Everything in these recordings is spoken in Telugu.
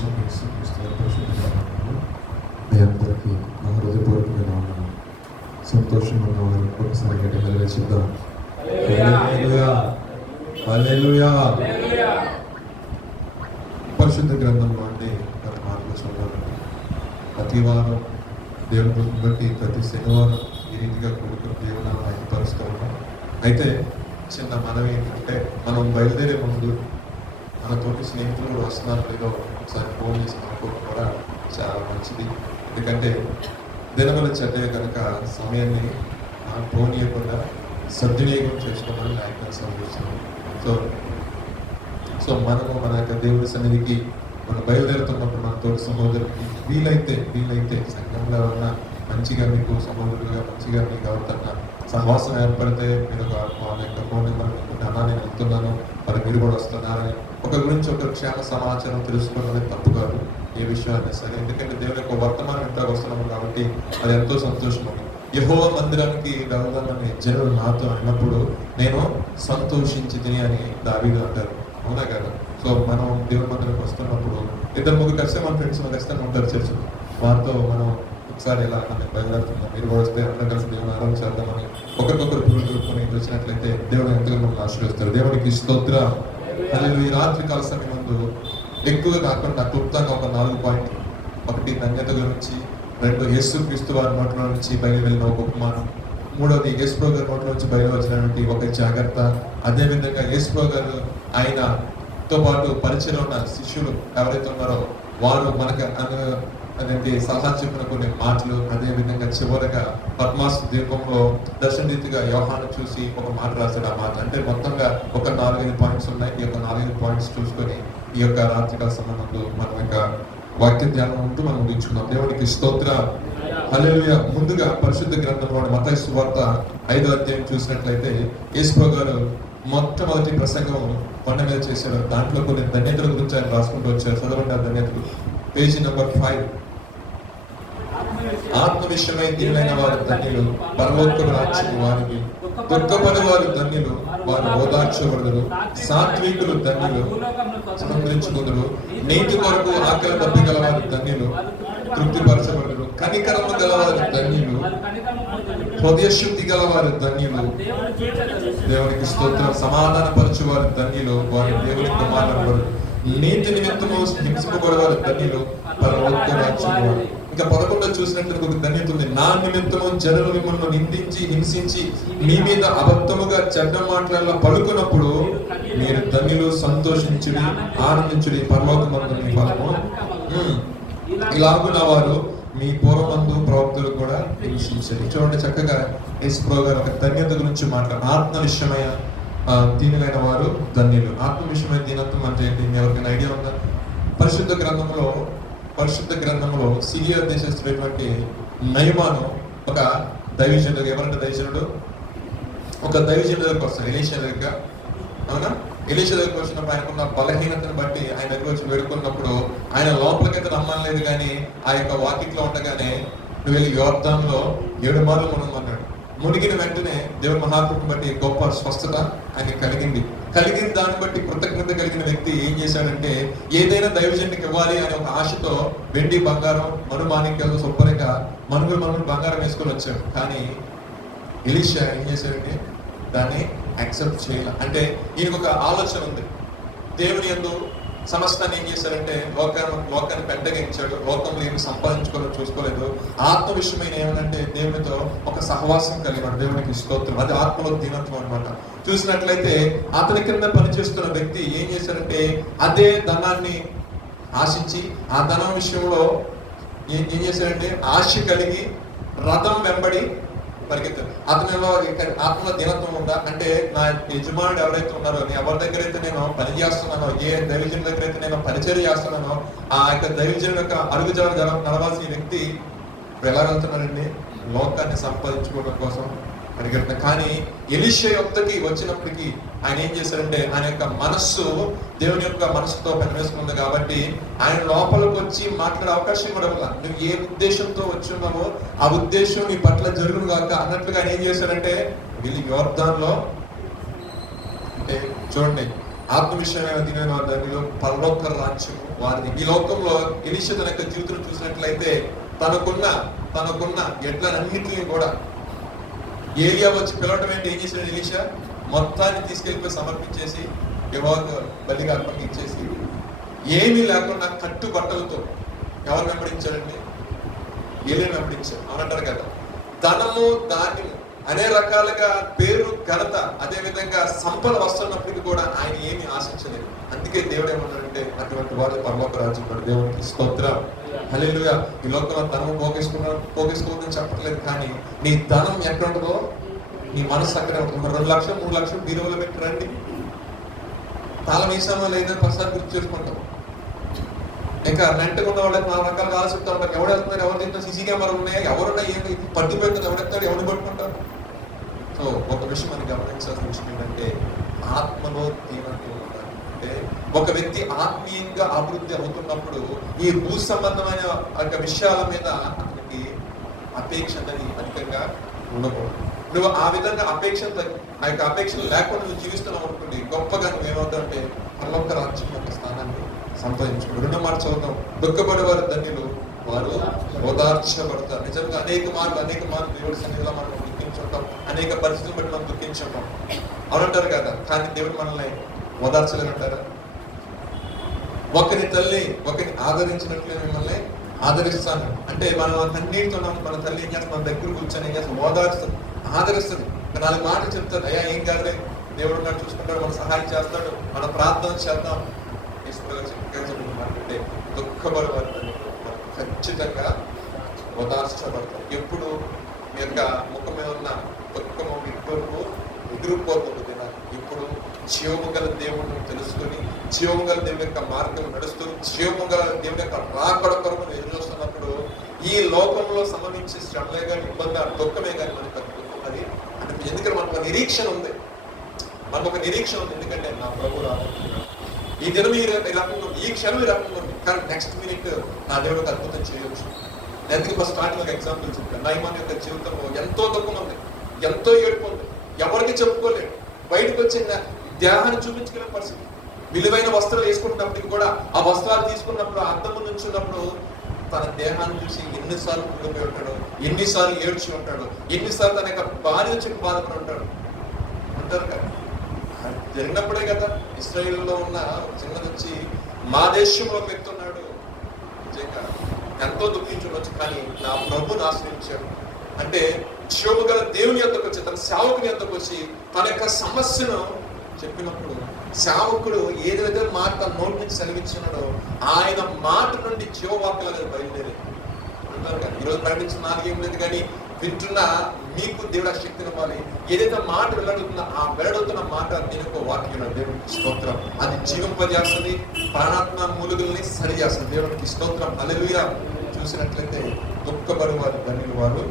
మీ అందరికీ నా హృదయపూర్వకమైన వందనాలు. సంతోషంగా ఉన్నవారు ఒకసారి గట్టిగా చెప్దాం. హల్లెలూయా, హల్లెలూయా. పరిశుద్ధ గ్రంథంలో అండి మన మాటలు చదవాలండి. ప్రతి వారం దేవుని బట్టి ప్రతి శనివారం ఈ రీతిగా కూడుకుని దేవుని ఆయనపరుస్తూ ఉన్నాం. అయితే చిన్న మనవి ఏంటంటే, మనం బయలుదేరే ముందు మన తోటి స్నేహితులు వస్తున్నారు లేదో ఒకసారి ఫోన్ చేసి అనుకోవడం కూడా చాలా మంచిది. ఎందుకంటే దినముల చదివే కనుక సమయాన్ని ఫోన్ ఇవ్వకుండా సద్వినియోగం చేసుకోవాలని ఆయన సందేశం. సో మనము మన యొక్క దేవుడి సన్నిధికి మనం బయలుదేరుతున్నప్పుడు మన తోటి సహోదరుడికి వీలైతే సంఘంలో ఉన్న మంచిగా మీకు సహోదరులుగా మంచిగా మీకు ఎవరికన్నా సహవాసం ఏర్పడితే మీరు వాళ్ళ యొక్క ఫోన్ నెంబర్ అన్నా నేను వెళ్తున్నాను, మరి మీరు కూడా వస్తున్నారని ఒకరి గురించి ఒకరి క్షేమ సమాచారం తెలుసుకోవడం తప్పు కాదు, ఏ విషయాన్ని సరే. ఎందుకంటే దేవుని యొక్క వర్తమానం ఇంట్లో వస్తున్నాము కాబట్టి అది ఎంతో సంతోషం. యెహోవా మందిరానికి వెళ్దామని జనులు నాతో అన్నప్పుడు నేను సంతోషించి తిని అని దావీదు అంటారు, అవునా కదా? సో మనం దేవుని మందిరానికి వస్తున్నప్పుడు 2-3 కలిసి మన ఫ్రెండ్స్ కలిసి ఉంటారు చర్చలు, వారితో మనం ఒకసారి ఇలా బయలుదేరుతున్నాం, మీరు కూడా వస్తే అందరం కలిసి దేవుని ఆరాధన చేద్దామని ఒకరికొకరు పురుడుకొని వచ్చినట్లయితే దేవుడు ఎంతగా మమ్మల్ని ఆశీర్వదిస్తారు. దేవునికి స్తోత్రం. ఈ రాత్రి కాల సమయం ముందు ఎక్కువగా కాకుండా క్లుప్తంగా ఒక 4 పాయింట్లు. 1 ధన్యత గురించి, 2 యేసుక్రీస్తు వారి నోట్లో నుంచి బయలు వెళ్ళిన ఒక ఉపమానం, 3వది యేసుప్రభు గారి నోట్లో నుంచి బయలు వచ్చినటువంటి ఒక జాగ్రత్త, అదేవిధంగా యేసుప్రభు గారు ఆయనతో పాటు పరిచయం ఉన్న శిష్యులు ఎవరైతే ఉన్నారో వారు మనకు అదేంటి సలహా చెప్పిన కొన్ని మాటలు, అదేవిధంగా చివరగా పద్మాసు దీపంలో దర్శన రీతిగా యోహాను చూసి ఒక మాట రాశాడు. ఆ మాట అంటే మొత్తంగా ఒక 4-5 పాయింట్స్ ఉన్నాయి. ఈ యొక్క 4-5 పాయింట్స్ చూసుకొని ఈ యొక్క రాత్రికాల సమయంలో మనం యొక్క వాక్య ధ్యానం ఉంటూ మనం ముగించుకున్నాం. దేవునికి స్తోత్రం. హల్లెలూయా. ముందుగా పరిశుద్ధ గ్రంథంలో మత్తయి సువార్త 5వ అధ్యాయం చూసినట్లయితే యేసుప్రభు గారు మొట్టమొదటి ప్రసంగం కొండ మీద చేశారు. దాంట్లో కొన్ని ధన్యతల గురించి ఆయన రాసుకుంటూ వచ్చారు. చదవండి ఆ ధన్యతలు. Page number 5. ఆత్మ విషయమై దీనులైన వారు ధన్యులు, పరలోక రాజ్యం వారికి. దుఃఖపడి వారు ధన్యులు, వారు ఓదార్చబడుదురు. సాత్వికులు ధన్యులు, సంతరించుకుందురు. నీతి కొరకు ఆకలి దప్పిగల వారు ధన్యులు, తృప్తిపరచబడుదురు. కనికరము గలవారు ధన్యులు, హృదయ శుద్ధి గలవారు ధన్యులు. దేవునికి స్తోత్రం. సమాధాన పరచువారు ధన్యులు, వారు దేవుని కుమారులు. నీతి నిమిత్తము హింసింపబడేవారు ధన్యులు, పరలోక రాజ్యం వారు. ఇంకా 11 చూసినట్లయితే ఒక ధన్యత ఉంది. నా నిమిత్తము జనులు మిమ్మల్ని నిందించి హింసించి మీ మీద అబద్ధముగా చెడ్డ మాటలలో పలుకున్నప్పుడు మీరు ధన్యులు, సంతోషించుడి, ఆనందించుడి, పరలోకమందు మీ ఫలము. ఇలాగున వారు మీ పూర్వమందు ప్రవక్తలు కూడా హింసించారు. చూడండి చక్కగా యేసుప్రభు గారు ఒక ధన్యత గురించి మాట్లాడారు. ఆత్మ విషయమయ దీనులైన వారు ధన్యులు. ఆత్మ విషయమైన దీనత్వం అంటే ఏంటి? ఎవరికైనా ఐడియా ఉందా? పరిశుద్ధ గ్రంథంలో సిరియా దేశస్తున్నటువంటి నయమాను ఒక దైవజనుడు, ఎవరంటే దైవజనుడు ఒక దైవజనుడు దగ్గరకు వస్తాడు, ఎలీషా దగ్గర. అవునా? ఎలీషా దగ్గరకు వచ్చినప్పుడు ఆయనకున్న బలహీనతను బట్టి ఆయన దగ్గర వచ్చి వేడుకున్నప్పుడు ఆయన లోపలికైతే రమ్మనలేదు, కానీ ఆ యొక్క వాకిట్లో ఉండగానే నువ్వు వెళ్ళి యోర్దానులో 7 మార్లు మునగమన్నాడు. మునిగిన వెంటనే దేవుని మహాకృపను బట్టి గొప్ప స్వస్థత ఆయన కలిగిన దాన్ని బట్టి కృతజ్ఞత కలిగిన వ్యక్తి ఏం చేశాడంటే, ఏదైనా దైవజనుడికి ఇవ్వాలి అనే ఒక ఆశతో వెండి, బంగారం, మనుమాణిక్యాలు శుభ్రంగా మనుగులు బంగారం వేసుకొని వచ్చాడు. కానీ ఎలీషా ఏం చేశాడంటే దాన్ని యాక్సెప్ట్ చేయాలి. అంటే ఈయనకు ఒక ఆలోచన ఉంది, దేవుని యందు సమస్తాన్ని ఏం చేశారంటే లోకాన్ని పెంటగించాడు, లోకంలో ఏమి సంపాదించుకోవాలో చూసుకోలేదు. ఆత్మ విషయమైన ఏమంటే దేవునితో ఒక సహవాసం కలిగాడు. దేవునికి స్తోత్రం. అది ఆత్మలో దీనత్వం అనమాట. చూసినట్లయితే అతని కింద పనిచేస్తున్న వ్యక్తి ఏం చేశారంటే అదే ధనాన్ని ఆశించి ఆ ధనం విషయంలో ఏం చేశారంటే ఆశ కలిగి రథం వెంబడి పరిగెత్తారు. అతనిలో ఆత్మలో దీనత్వం ఉందా అంటే, నా యజమానుడు ఎవరైతే ఉన్నారో, ఎవరి దగ్గర అయితే నేను పని చేస్తున్నానో, ఏ దైవజనుల దగ్గర అయితే నేను పరిచయం చేస్తున్నానో, ఆ యొక్క దైవజనుల యొక్క అడుగుజాడు నడవాల్సిన వ్యక్తి ఎలా వెళ్తున్నారండి? లోకాన్ని సంపాదించుకోవడం కోసం పరిగెడుతున్నా. కానీ ఎలీషా యొక్కకి వచ్చినప్పటికీ ఆయన ఏం చేశారంటే ఆయన యొక్క మనస్సు దేవుని యొక్క మనస్సుతో పనివేసుకుంది కాబట్టి ఆయన లోపలికి వచ్చి మాట్లాడే అవకాశం కూడా ఉంది. నువ్వు ఏ ఉద్దేశంతో వచ్చి ఉన్నావో ఆ ఉద్దేశం నీ పట్ల జరుగును కాక అన్నట్లుగా ఆయన ఏం చేశారంటే వెళ్ళి యోర్దానులో, అంటే చూడండి ఆత్మ విషయమైన దీనైన వారి ధనిలో పరలోక రాజ్యం వారిది. ఈ లోకంలో ఎలీషా తన యొక్క జీవితం చూసినట్లయితే తనకున్న ఎడ్లన్నింటినీ కూడా ఏలియా వచ్చి పిలవటం ఏంటి? ఏం చేశాడు ఎలీషా? మొత్తాన్ని తీసుకెళ్ళిపోయి సమర్పించేసి యెహోవాకు బలిగా అర్పణించేసి ఏమీ లేకుండా కట్టు బట్టలతో ఎవరు వెంబడించాడండి? ఏలియాను వెంబడించాడు. అవునంటారు కదా. ధనము ధాన్యము అనే రకాలుగా పేరు ఘనత అదే విధంగా సంపద వస్తున్నప్పటికీ కూడా ఆయన ఏమీ ఆశించలేదు. అందుకే దేవుడు ఏమన్నాడంటే అటువంటి వారు పరలోక రాజ్యం. దేవునికి స్తోత్రం, హల్లెలూయా. ఈ లోకంలో ధనం పోగేసుకోవద్దని చెప్పట్లేదు, కానీ నీ ధనం ఎక్కడ ఉంటుందో నీ మనసు అక్కడే ఉంటుంది. 2 లక్షలు 3 లక్షలు బీరువాలో పెట్టి రండి, తాళం వేసామో లేదని ప్రసాద్ గుర్తు చేసుకుంటాం. ఇంకా రెంట్గా ఉన్న వాళ్ళకి 4 రకాలుగా ఆలోచిస్తూ ఉంటారు. ఎవరు వెళ్తున్నారు, ఎవరు తింటున్నారు, సీసీ కెమెరాలు ఉన్నాయా, ఎవరున్నా ఏమి పట్టిపోతుంది, ఎవరెత్తాడు, ఎవరిని పట్టుకుంటారు. సో ఒక విషయం మనం గమనించాల్సిన విషయం ఏంటంటే ఆత్మలో దీనత్వం ఉండాలి. అంటే ఒక వ్యక్తి ఆత్మీయంగా అభివృద్ధి అవుతున్నప్పుడు ఈ భూ సంబంధమైన విషయాల మీద అతనికి అపేక్ష అనేది అధికంగా ఉండకూడదు. నువ్వు ఆ విధంగా ఆ యొక్క అపేక్షలు లేకుండా నువ్వు జీవిస్తున్నావు అనుకోండి, గొప్పగా నువ్వు ఏమవుతావు అంటే పరలోక రాజ్యం యొక్క స్థానాన్ని సంపాదించుకుంటావు. 2వ మాట చదువుతాం, దుఃఖపడేవారు ధన్యులు, వారు ఓదార్చబడతారు. నిజంగా అనేక మార్లు దేవుడి సన్నిధిలో మనం దుఃఖించుంటాం, అనేక పరిస్థితులు బట్టి మనం దుఃఖించుంటాం, అవునంటారు కదా. కానీ దేవుడు మనల్ని ఓదార్చలేనంటారా? ఒకరి తల్లి ఒకరిని ఆదరించినట్లే మిమ్మల్ని ఆదరిస్తాను అంటే మనం కన్నీటితో మన తల్లి ఏం చేస్తాం, మన దగ్గర కూర్చొని ఏం చేస్తాం, ఓదార్స్తుంది, ఆదరిస్తుంది. 4 మాటలు చెప్తారు, అయ్యా ఏం కాదులే, దేవుడు ఉన్నాడు, చూసుకుంటాడు, మన సహాయం చేస్తాడు, మన ప్రార్థన చేద్దాం. అంటే దుఃఖపడవారు ఖచ్చితంగా ఓదార్చబడతారు. ఎప్పుడు మీ యొక్క ముఖం మీద ఉన్న దుఃఖము ఇప్పటివరకు ఎగిరిపోతుంది. ఇప్పుడు జీవము గల దేవుడిని తెలుసుకొని జీవము గల దేవుని యొక్క మార్గం నడుస్తూ జీవము గల దేవుని యొక్క రాకడ కొరకు ఎదురు చూస్తున్నప్పుడు ఈ లోకంలో సంబంధించి శ్రమలే కానీ ఇబ్బంది దుఃఖమే కానీ మనకు అది అంటే ఎందుకంటే మనకు ఒక నిరీక్షణ ఉంది, ఎందుకంటే నా ప్రభు రాబోతున్నాడు, ఈ దినం ఈ రకంగా, ఈ క్షణం ఈ రకంగా ఉంది, కానీ నెక్స్ట్ మినిట్ నా దేవుడికి అద్భుతం చేయవచ్చు. ఎందుకు ఫస్ట్ స్టార్టింగ్ ఒక ఎగ్జాంపుల్ చెప్పాను. నయమాన్ యొక్క జీవితంలో ఎంతో దుఃఖం ఉంది, ఎంతో ఏడుపు ఉంది, ఎవరికి చెప్పుకోలేడు, బయటకు వచ్చిన దేహాన్ని చూపించుకునే పరిస్థితి. విలువైన వస్త్రాలు వేసుకుంటున్నప్పటికీ కూడా ఆ వస్త్రాలు తీసుకున్నప్పుడు అద్దము నుంచి ఉన్నప్పుడు తన దేహాన్ని చూసి ఎన్నిసార్లు కుళ్ళిపోయి ఉంటాడు, ఎన్నిసార్లు ఏడ్చి ఉంటాడు, ఎన్నిసార్లు తన యొక్క భార్య చెప్పి బాధపడి ఉంటాడు అంటారు కదా. జరిగినప్పుడే కదా ఇశ్రాయేలులో ఉన్న చిన్నది వచ్చి మా దేశంలో వ్యక్తి ఉన్నాడు, నిజంగా ఎంతో దుఃఖించవచ్చు, కానీ నా ప్రభుని ఆశ్రయించాడు అంటే శోభ గల దేవుని యొద్దకు వచ్చి తన సేవకుని యొద్దకు వచ్చి తన యొక్క సమస్యను చెప్పినప్పుడు సేవకుడు ఏదైతే మాట తన నోటి నుంచి సెలవిస్తున్నాడో ఆయన మాట నుండి జీవవాక్యాలు బయలుదేరి అంటారు కదా. ఈరోజు ప్రకటించిన నాలుగేం లేదు, కానీ వింటున్న మీకు దేవుడు ఆ శక్తిని ఇవ్వాలి. ఏదైతే మాట వెల్లడుతుందో ఆ వెల్లడుతున్న మాట నేను ఒక వాక్యం, దేవుడికి స్తోత్రం, అది జీవింపజేస్తుంది, ప్రాణాత్మ మూలుగుల్ని సరి చేస్తుంది. దేవుడికి స్తోత్రం, హల్లెలూయా. చూసినట్లయితే దుఃఖపడేవారు ధన్యులు, వారు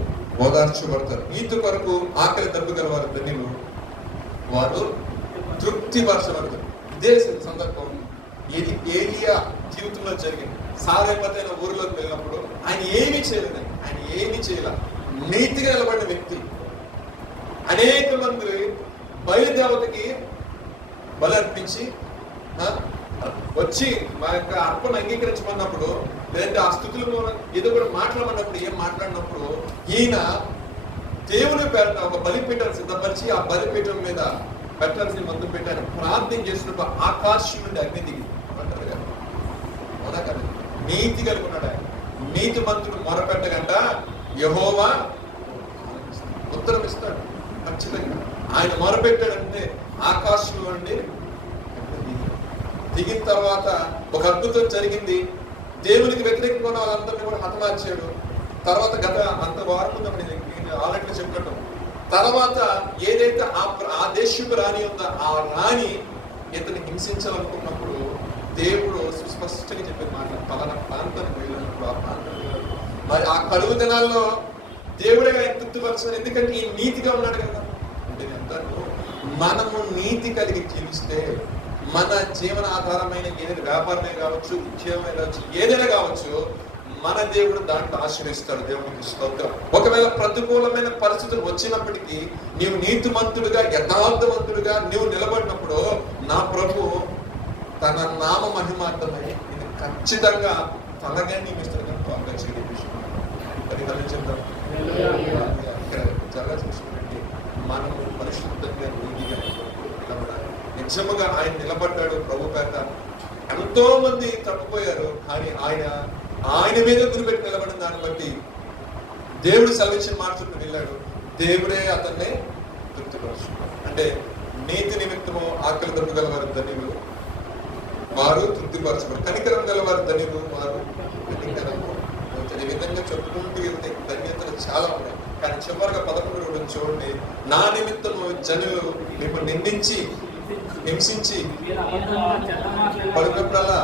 ఓదార్చబడతారు. నీతి కొరకు ఆకలి దెబ్బగల వారు ధన్యులు, వారు తృప్తిపరచబడతారు. ఇదే సందర్భం ఇది ఏలియా జీవితంలో జరిగింది. సారేపతైన ఊరిలోకి వెళ్ళినప్పుడు ఆయన ఏమీ చేయలేదు, నీతిగా నిలబడిన వ్యక్తి. అనేక మంది బయలుదేవతకి బలి అర్పించి వచ్చి మా యొక్క అర్పణ అంగీకరించమన్నప్పుడు, లేదంటే ఆ స్థుతులు ఏదో కూడా మాట్లాడమన్నప్పుడు, ఏం మాట్లాడినప్పుడు ఈయన దేవుని పేట ఒక బలిపీఠం సిద్ధపరిచి ఆ బలిపీఠం మీద పెట్టాల్సిన మందు పెట్టాను. ప్రార్థన చేసినప్పుడు ఆకాశం నుండి అగ్ని దిగి అంటారు కదా, అవునా కదా. నీతి కలిగి ఉన్నాడు ఆయన. నీతి మంత్రుడు మొరపెట్టగంట యెహోవా ఉత్తరం ఇస్తాడు ఖచ్చితంగా. ఆయన మొరపెట్టాడంటే ఆకాశంలో నుండి దిగిన తర్వాత ఒక అద్భుతం జరిగింది. దేవునికి వ్యతిరేకంగా ఉన్న వాళ్ళందరినీ కూడా హతమార్చాడు. తర్వాత గత అంత వారం ఆల్రెడీ చెప్పడం తర్వాత ఏదైతే ఆ దేశపు రాణి ఉందో ఆ రాణి ఇతన్ని హింసించాలనుకున్నప్పుడు దేవుడు సుస్పష్టంగా చెప్పిన మాట, పలానా ప్రాంతానికి వెళ్ళినప్పుడు ఆ ప్రాంతానికి వెళ్ళినప్పుడు మరి ఆ కలుగు దినాల్లో దేవుడే తృప్తిపరచాలి, ఎందుకంటే ఈ నీతిగా ఉన్నాడు కదా. అంటే అంటారు, మనము నీతి కలిగి జీవిస్తే మన జీవన ఆధారమైన ఏదైనా వ్యాపారమే కావచ్చు, ఉద్యోగమే కావచ్చు, ఏదైనా కావచ్చు, మన దేవుడు దాంట్లో ఆశ్రయిస్తాడు. దేవునికి స్తోత్రం. ఒకవేళ ప్రతికూలమైన పరిస్థితులు వచ్చినప్పటికీ నీవు నీతిమంతుడుగా యథార్థవంతుడుగా నీవు నిలబడినప్పుడు నా ప్రభు తన నామ మహిమార్థమై నేను ఖచ్చితంగా తనగా నియమిస్తాను కనుక పరిహరించుద్దాం. ఇక్కడ చాలా చూసుకుంటే మనము పరిశుద్ధంగా నీతిగా నిలబడాలి. నిజముగా ఆయన నిలబడ్డాడు ప్రభు పేట. ఎంతో మంది తప్పిపోయారు, కానీ ఆయన మీద గురిపెట్టి నిలబడిన దాన్ని బట్టి దేవుడు సెలవిషన్ మార్చుకుంటూ వెళ్ళాడు. దేవుడే అతన్ని తృప్తిపరుచుకున్నాడు. అంటే నీతి నిమిత్తము ఆకలి దొరకగల వారు ధనికులు, వారు తృప్తిపరచబడు. కనికరం గల వారు ధనికులు, వారు కనికరము. ఈ విధంగా చెప్పుకుంటూ వెళ్తే ధన్యతలు చాలా ఉన్నాయి. కానీ చివరిగా 11 చూడండి, నా నిమిత్తము జనులు మిమ్మల్ని నిందించి హింసించి పలుకున్నప్పుడల్లా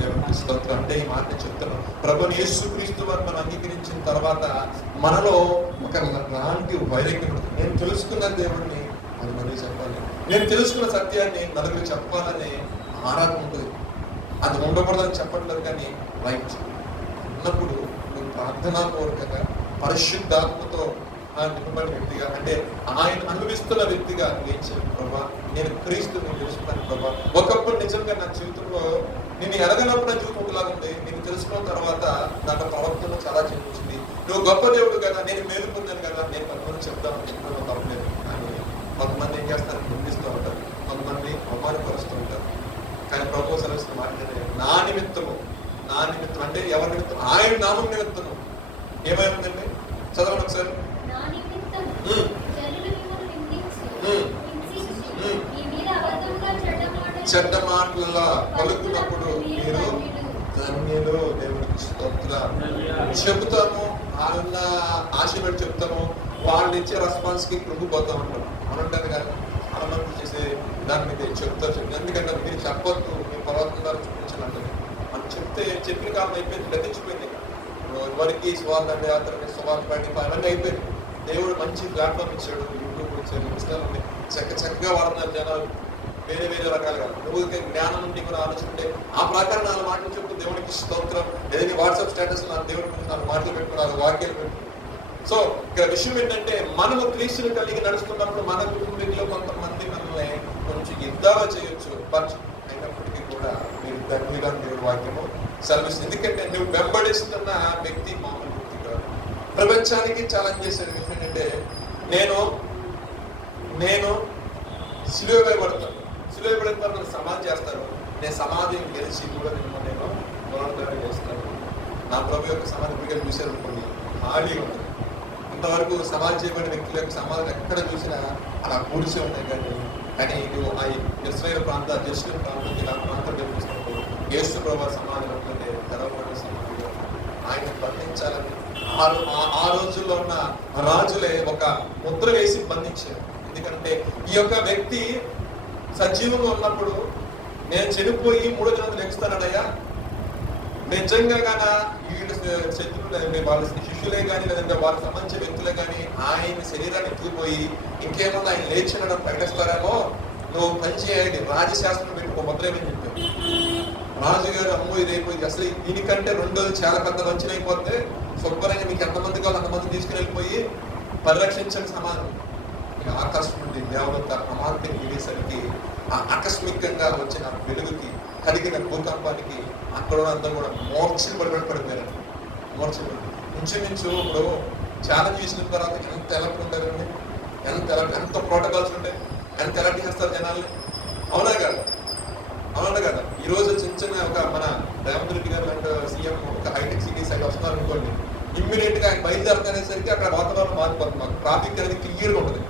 దేవునికి స్తోత్రం. అంటే ఈ మాట చెప్తున్నాం, ప్రభుని యేసుక్రీస్తు వారు మనం అంగీకరించిన తర్వాత మనలో ఒక లాంటి వైరాగ్యం. నేను తెలుసుకున్న దేవుడిని అది మళ్ళీ చెప్పాలి, నేను తెలుసుకున్న సత్యాన్ని నలుగురు చెప్పాలనే ఆరాధన ఉంటుంది. అది ఉండకూడదని చెప్పట్లేదు, కానీ రైట్ ఉన్నప్పుడు నువ్వు ప్రార్థనాపూర్వకంగా పరిశుద్ధాత్మతో నింపబడిన వ్యక్తిగా, అంటే ఆయన అనుభవిస్తున్న వ్యక్తిగా ఏం చేయాలి ప్రభా, నేను క్రీస్తుని తెలుసుకున్నాను ప్రభా. ఒకప్పుడు నిజంగా నా జీవితంలో నేను ఎరగనప్పుడు నా జీవితం ఒకలాగా ఉంది, నేను తెలుసుకున్న తర్వాత నాకు ప్రవర్తన చాలా చేయించింది. నువ్వు గొప్ప దేవుడు కదా, నేను మేలు పొందాను కదా, నేను కొంతమంది చెప్తాను చెప్పడం తప్పలేదు. కానీ కొంతమంది ఏం చేస్తారు, నిందిస్తూ ఉంటారు, కొంతమంది అవమానపరుస్తూ ఉంటారు. కానీ ప్రభు సెలవిస్తున్న మాట నా నిమిత్తము అంటే ఎవరి నిమిత్తం? ఆయన నామం నిమిత్తము. ఏమైందండి చదవండి ఒకసారి. చెడ్డ మాటలలో పలుకున్నప్పుడు మీరు ధన్యులు. దేవుడికి స్తోత్రం. చెబుతాము, వాళ్ళ ఆశ పెట్టి చెప్తాము, వాళ్ళు ఇచ్చే రెస్పాన్స్ కి కృంగిపోతాం అంటారు. అనంటారు కదా, అలమంతులు చేసే దాని మీద చెప్తారు. ఎందుకంటే మీరు చెప్పొద్దు, మీరు పర్వతం చూపించాలంటారు. మనం చెప్తే చెప్పిన కాలం అయిపోయింది, గతించిపోయింది. ఎవరికి స్వార్థ యాత్ర, స్వార్థ పాటి అవన్నీ అయిపోయింది. దేవుడు మంచి ప్లాట్ఫామ్ ఇచ్చాడు, యూట్యూబ్ ఇచ్చాడు, ఇన్స్టాల్ ఉంది, చక్కగా వాడుతున్నారు జనాలు వేరే వేరే రకాలుగా. నువ్వు జ్ఞానం ఉంటే కూడా ఆలోచింటే ఆ ప్రకారం 4 మాటలు చెప్తూ దేవునికి స్తోత్రం. ఏదైనా వాట్సాప్ స్టేటస్ నా దేవుడికి 4 మాటలు పెట్టుకున్నారు, వాక్యాలు పెట్టుకున్నారు. సో ఇక్కడ విషయం ఏంటంటే, మనము క్రీస్తుని కలిగి నడుస్తున్నప్పుడు మన కుటుంబంలో కొంతమంది మనల్ని కొంచెం యుద్ధాలు చేయొచ్చు, బట్ అయినప్పటికీ కూడా మీరు ధన్యులుగా దేవుడి వాక్యము సెలవిస్తుంది. ఎందుకంటే నువ్వు వెంబడిస్తున్న వ్యక్తి మామూలు వ్యక్తి కాదు. ప్రపంచానికి ఛాలెంజ్ చేసే విషయం ఏంటంటే, నేను సిలువ వేయబడతాను, సిలువ వేయబడిన తర్వాత సమాధి చేస్తాను, నేను సమాధిని గెలిచి కూడా నేను పునరుద్ధరణ చేస్తాను. నా ప్రభు యొక్క సమాధి ఇప్పుడు చూశారు అనుకోండి, ఖాళీగా ఉంటుంది. ఇంతవరకు సమాధి చేయబడిన వ్యక్తుల యొక్క సమాధులు ఎక్కడ చూసినా అలా కూర్చే ఉన్నాయి. కానీ నువ్వు ఆ ఇశ్రాయేలు ప్రాంతం, జెరూసలేం ప్రాంతం, ఇలా ప్రాంతం చూపిస్తున్నప్పుడు యేసు ప్రభు సమాధి ఉంటుంది, తెరవబడిన సమాధిలో ఆయన బంధించాలని ఆ రోజుల్లో ఉన్న రాజులే ఒక ముద్ర వేసి బంధించారు. ఎందుకంటే ఈ యొక్క వ్యక్తి సజీవంగా ఉన్నప్పుడు, నేను చనిపోయి 3 దినాలు లెగుస్తానయ్యా, నిజంగా గాన వీళ్ళు శత్రువులే, వాళ్ళ శిష్యులే కానీ లేదంటే వాళ్ళకి సంబంధించిన వ్యక్తులే కానీ ఆయన శరీరాన్ని ఎత్తుకుపోయి ఇంకేమన్నా ఆయన లేచిన ప్రకటిస్తారేమో, నువ్వు పని చేయాలి, రాజశాస్త్రం పెట్టి ముద్ర ఏమని చెప్పారు. రాజుగారు అమ్మో ఇదైపోయింది, అసలు దీనికంటే 2 రోజులు చాలా పెద్ద వంచన అయిపోతే శుభ్రంగా మీకు ఎంతమంది కావాలి అంతమంది తీసుకుని వెళ్ళిపోయి పరిరక్షించని సమానం. ఆకాశం నుండి దేవత అమాంతం దిగేసరికి ఆ ఆకస్మికంగా వచ్చిన వెలుగుకి, కలిగిన భూకంపానికి అక్కడ అందరూ కూడా మోర్చలు పడిపోయారు. మోర్చలు ఇంచుమించు ఇప్పుడు ఛాలెంజ్ చేసిన తర్వాత ఎంత ఎలర్ట్ ఉంటారండి, ఎంత ప్రోటోకాల్స్ ఉంటాయి, ఎంత ఎలర్ట్ చేస్తారు జనాల్ని. అవునా కదా? ఈ రోజు చిన్న ఒక మన రేవంత్ రెడ్డి గారు అంటే సీఎం ఒక హైటెక్ సిటీ సైడ్ వస్తున్నారు అనుకోండి, ఇమ్మీడియట్ గా ఆయన బయలుదేరుతానేసరికి అక్కడ వాతావరణం మారిపోతుంది. మాకు ట్రాఫిక్ అనేది క్లియర్గా ఉంటుంది,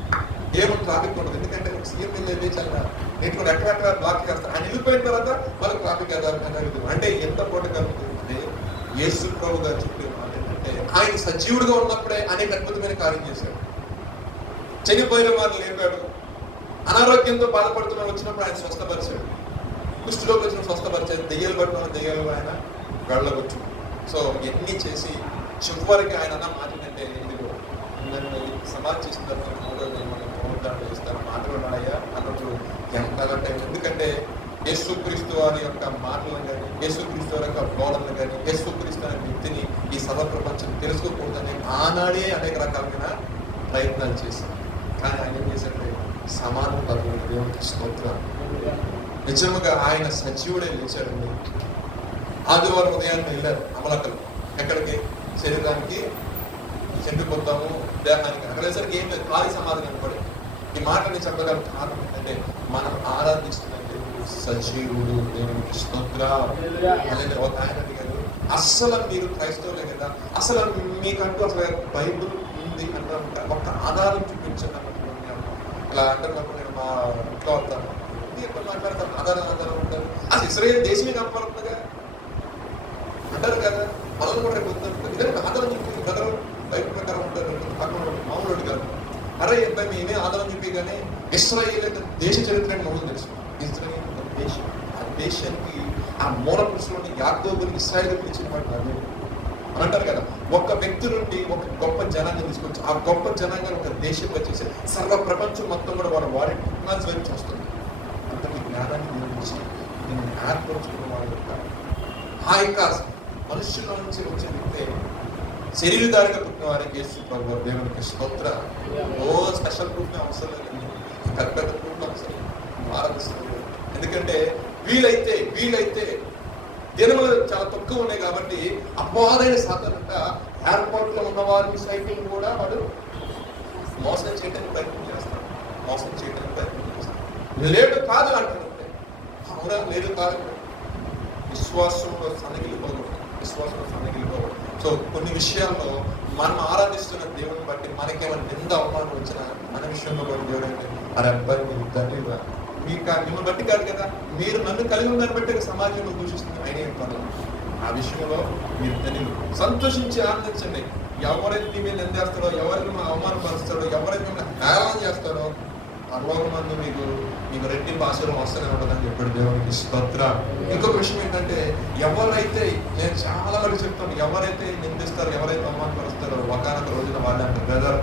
ఏముంది ట్రాఫిక్ ఉంటుంది. ఎందుకంటే సీఎం వెళ్ళేది చాలా నేర్చుకుని ఎక్కడ బ్లాక్ చేస్తారు. ఆయన వెళ్ళిపోయిన తర్వాత మనకు ట్రాఫిక్ అంటే ఎంత ప్రోటోకాల్ ఉంటుంది. యేసు ప్రభు గారు చెప్పే మాట ఏంటంటే, ఆయన సజీవుడిగా ఉన్నప్పుడే అనేక అద్భుతమైన కార్యం చేశాడు. చనిపోయిన వారిని లేపాడు, అనారోగ్యంతో బాధపడుతున్న వచ్చినప్పుడు ఆయన స్వస్థపరిచాడు, కుష్ఠరోగి వచ్చిన స్వస్థపరిచాడు, దెయ్యాలు పట్టిన దెయ్యాలు ఆయన వెళ్ళవచ్చు. సో ఎన్ని చేసి చివరికి ఆయన అన్న మాట ఏంటంటే, ఇదిగో నన్ను సమాధి చేసిన తర్వాత 3వ దినం పునరుద్ధరణ చేస్తాను మాట్లాడాయా అన్నప్పుడు ఎంత టైం. ఎందుకంటే యేసుక్రీస్తు వారి యొక్క మాటలను కానీ, యేసుక్రీస్తు వారి యొక్క బోధనలు కానీ, యేసుక్రీస్తు అనే వ్యక్తిని ఈ సభ ప్రపంచం తెలుసుకోకూడదని ఆనాడే అనేక రకాలైన ప్రయత్నాలు చేశారు. కానీ ఆయన ఏం చేశారంటే సమాన పదవులు దేవునికి స్తోత్రం. నిజముగా ఆయన సజీవుడే లేచాడండి. ఆదివారం ఉదయాన్నే వెళ్ళారు అమలక్కలు. ఎక్కడికి? శరీరానికి చెందుకుందాము, దేహానికి. అక్కడ వేసరికి ఏం లేదు, ఖాళీ సమాధి కనపడి. ఈ మాటని చెప్పగల కారణం ఏంటంటే మనం ఆరాధిస్తున్న దేవుడు సజీవుడు, దేవునికి స్తోత్రం. ఒక ఆయన అడిగారు, అస్సలు మీరు క్రైస్తవులే కదా, అసలు మీకంటూ అసలు బైబుల్ ఉంది అంటే ఒక ఆధారం చూపించండి అన్నప్పుడు ఇలా అంటున్నప్పుడు నేను మా ఇంట్లో వస్తాను, ఎప్పుడు మాట్లాడతాను ఆధారం ఉంటారు. అసలు ఇస్రాయేల్ దేశమే కనపడుతుందిగా అంటారు కదా, మనం కూడా రేపు ఇద్దరికి ఆధారం చూపించి బ్రదరు బైబిల్ ప్రకారం ఉంటారు. పక్కన మామూలు కాదు, అరే అబ్బాయి మేమే ఆధారం చెప్పి కానీ ఇస్రాయేల్ దేశ చరిత్ర మమ్మల్ని తెలుసు. ఇస్రాయేల్ దేశం, ఆ దేశానికి ఆ మూల పురుషులని యాకోబుని ఇస్రాయేల్ పిలిచిన వాడు అని అంటారు కదా. ఒక వ్యక్తి నుండి ఒక గొప్ప జనాన్ని తీసుకొచ్చి ఆ గొప్ప జనాన్ని ఒక దేశం వచ్చేసి సర్వ ప్రపంచం మొత్తం కూడా వాడు వాడి టెక్నాలజీ వైపు చూస్తుంది. అంతటి జ్ఞానాన్ని గురించి నేను ఏర్పరుచుకున్న వాడు ఆ యొక్క మనుషుల నుంచి వచ్చిన వ్యక్తే శరీరధారిగా పుట్టిన వారికి యేసు ప్రభువు దేవునికి స్తోత్రం. స్పెషల్ ప్రూఫ్ అవసరం లేదండి, పెద్ద ప్రూఫ్ అవసరం ఆరాధిస్తుంది. ఎందుకంటే వీలైతే దినములు చాలా తక్కువ ఉన్నాయి కాబట్టి అపవాదైన సాధారణంగా ఎయిర్పోర్ట్ లో ఉన్న వారిని సైకిల్ కూడా వాడు మోసం చేయడానికి ప్రయత్నం చేస్తాడు. లేడు కాదు అంటారు, అవునా లేదు కాదు. విశ్వాసంలో సన్నగిలిపోకూడదు. సో కొన్ని విషయాల్లో మనం ఆరాధిస్తున్న దేవుని బట్టి మనకేమైనా నింద అవమానం వచ్చినా మన విషయంలో కూడా దేవుడు అంటే అరే అబ్బాయి మీరు తండ్రిగా మీకు మిమ్మల్ని బట్టి కాదు కదా, మీరు నన్ను కలిగి ఉందని బట్టి సమాజంలో దూషిస్తుంది ఆయన ఏం పనులు. ఆ విషయంలో మీరు ధన్యులు, సంతోషించి ఆనందించండి. ఎవరైతే మీ మీద నిందేస్తారో, ఎవరైతే మిమ్మల్ని అవమానపరుస్తాడో, ఎవరైతే మిమ్మల్ని హేళన చేస్తారో పరలోకమందు మీకు రెట్టింపు ఆశీర్వాదం వస్తూనే ఉంటుందని చెప్పాడు దేవునికి స్తోత్రం. ఇంకొక విషయం ఏంటంటే ఎవరైతే, నేను చాలా వరకు చెప్తాను, ఎవరైతే నిందిస్తారో, ఎవరైతే అవమానపరుస్తారో ఒకనొక రోజున వాళ్ళంటే బ్రదర్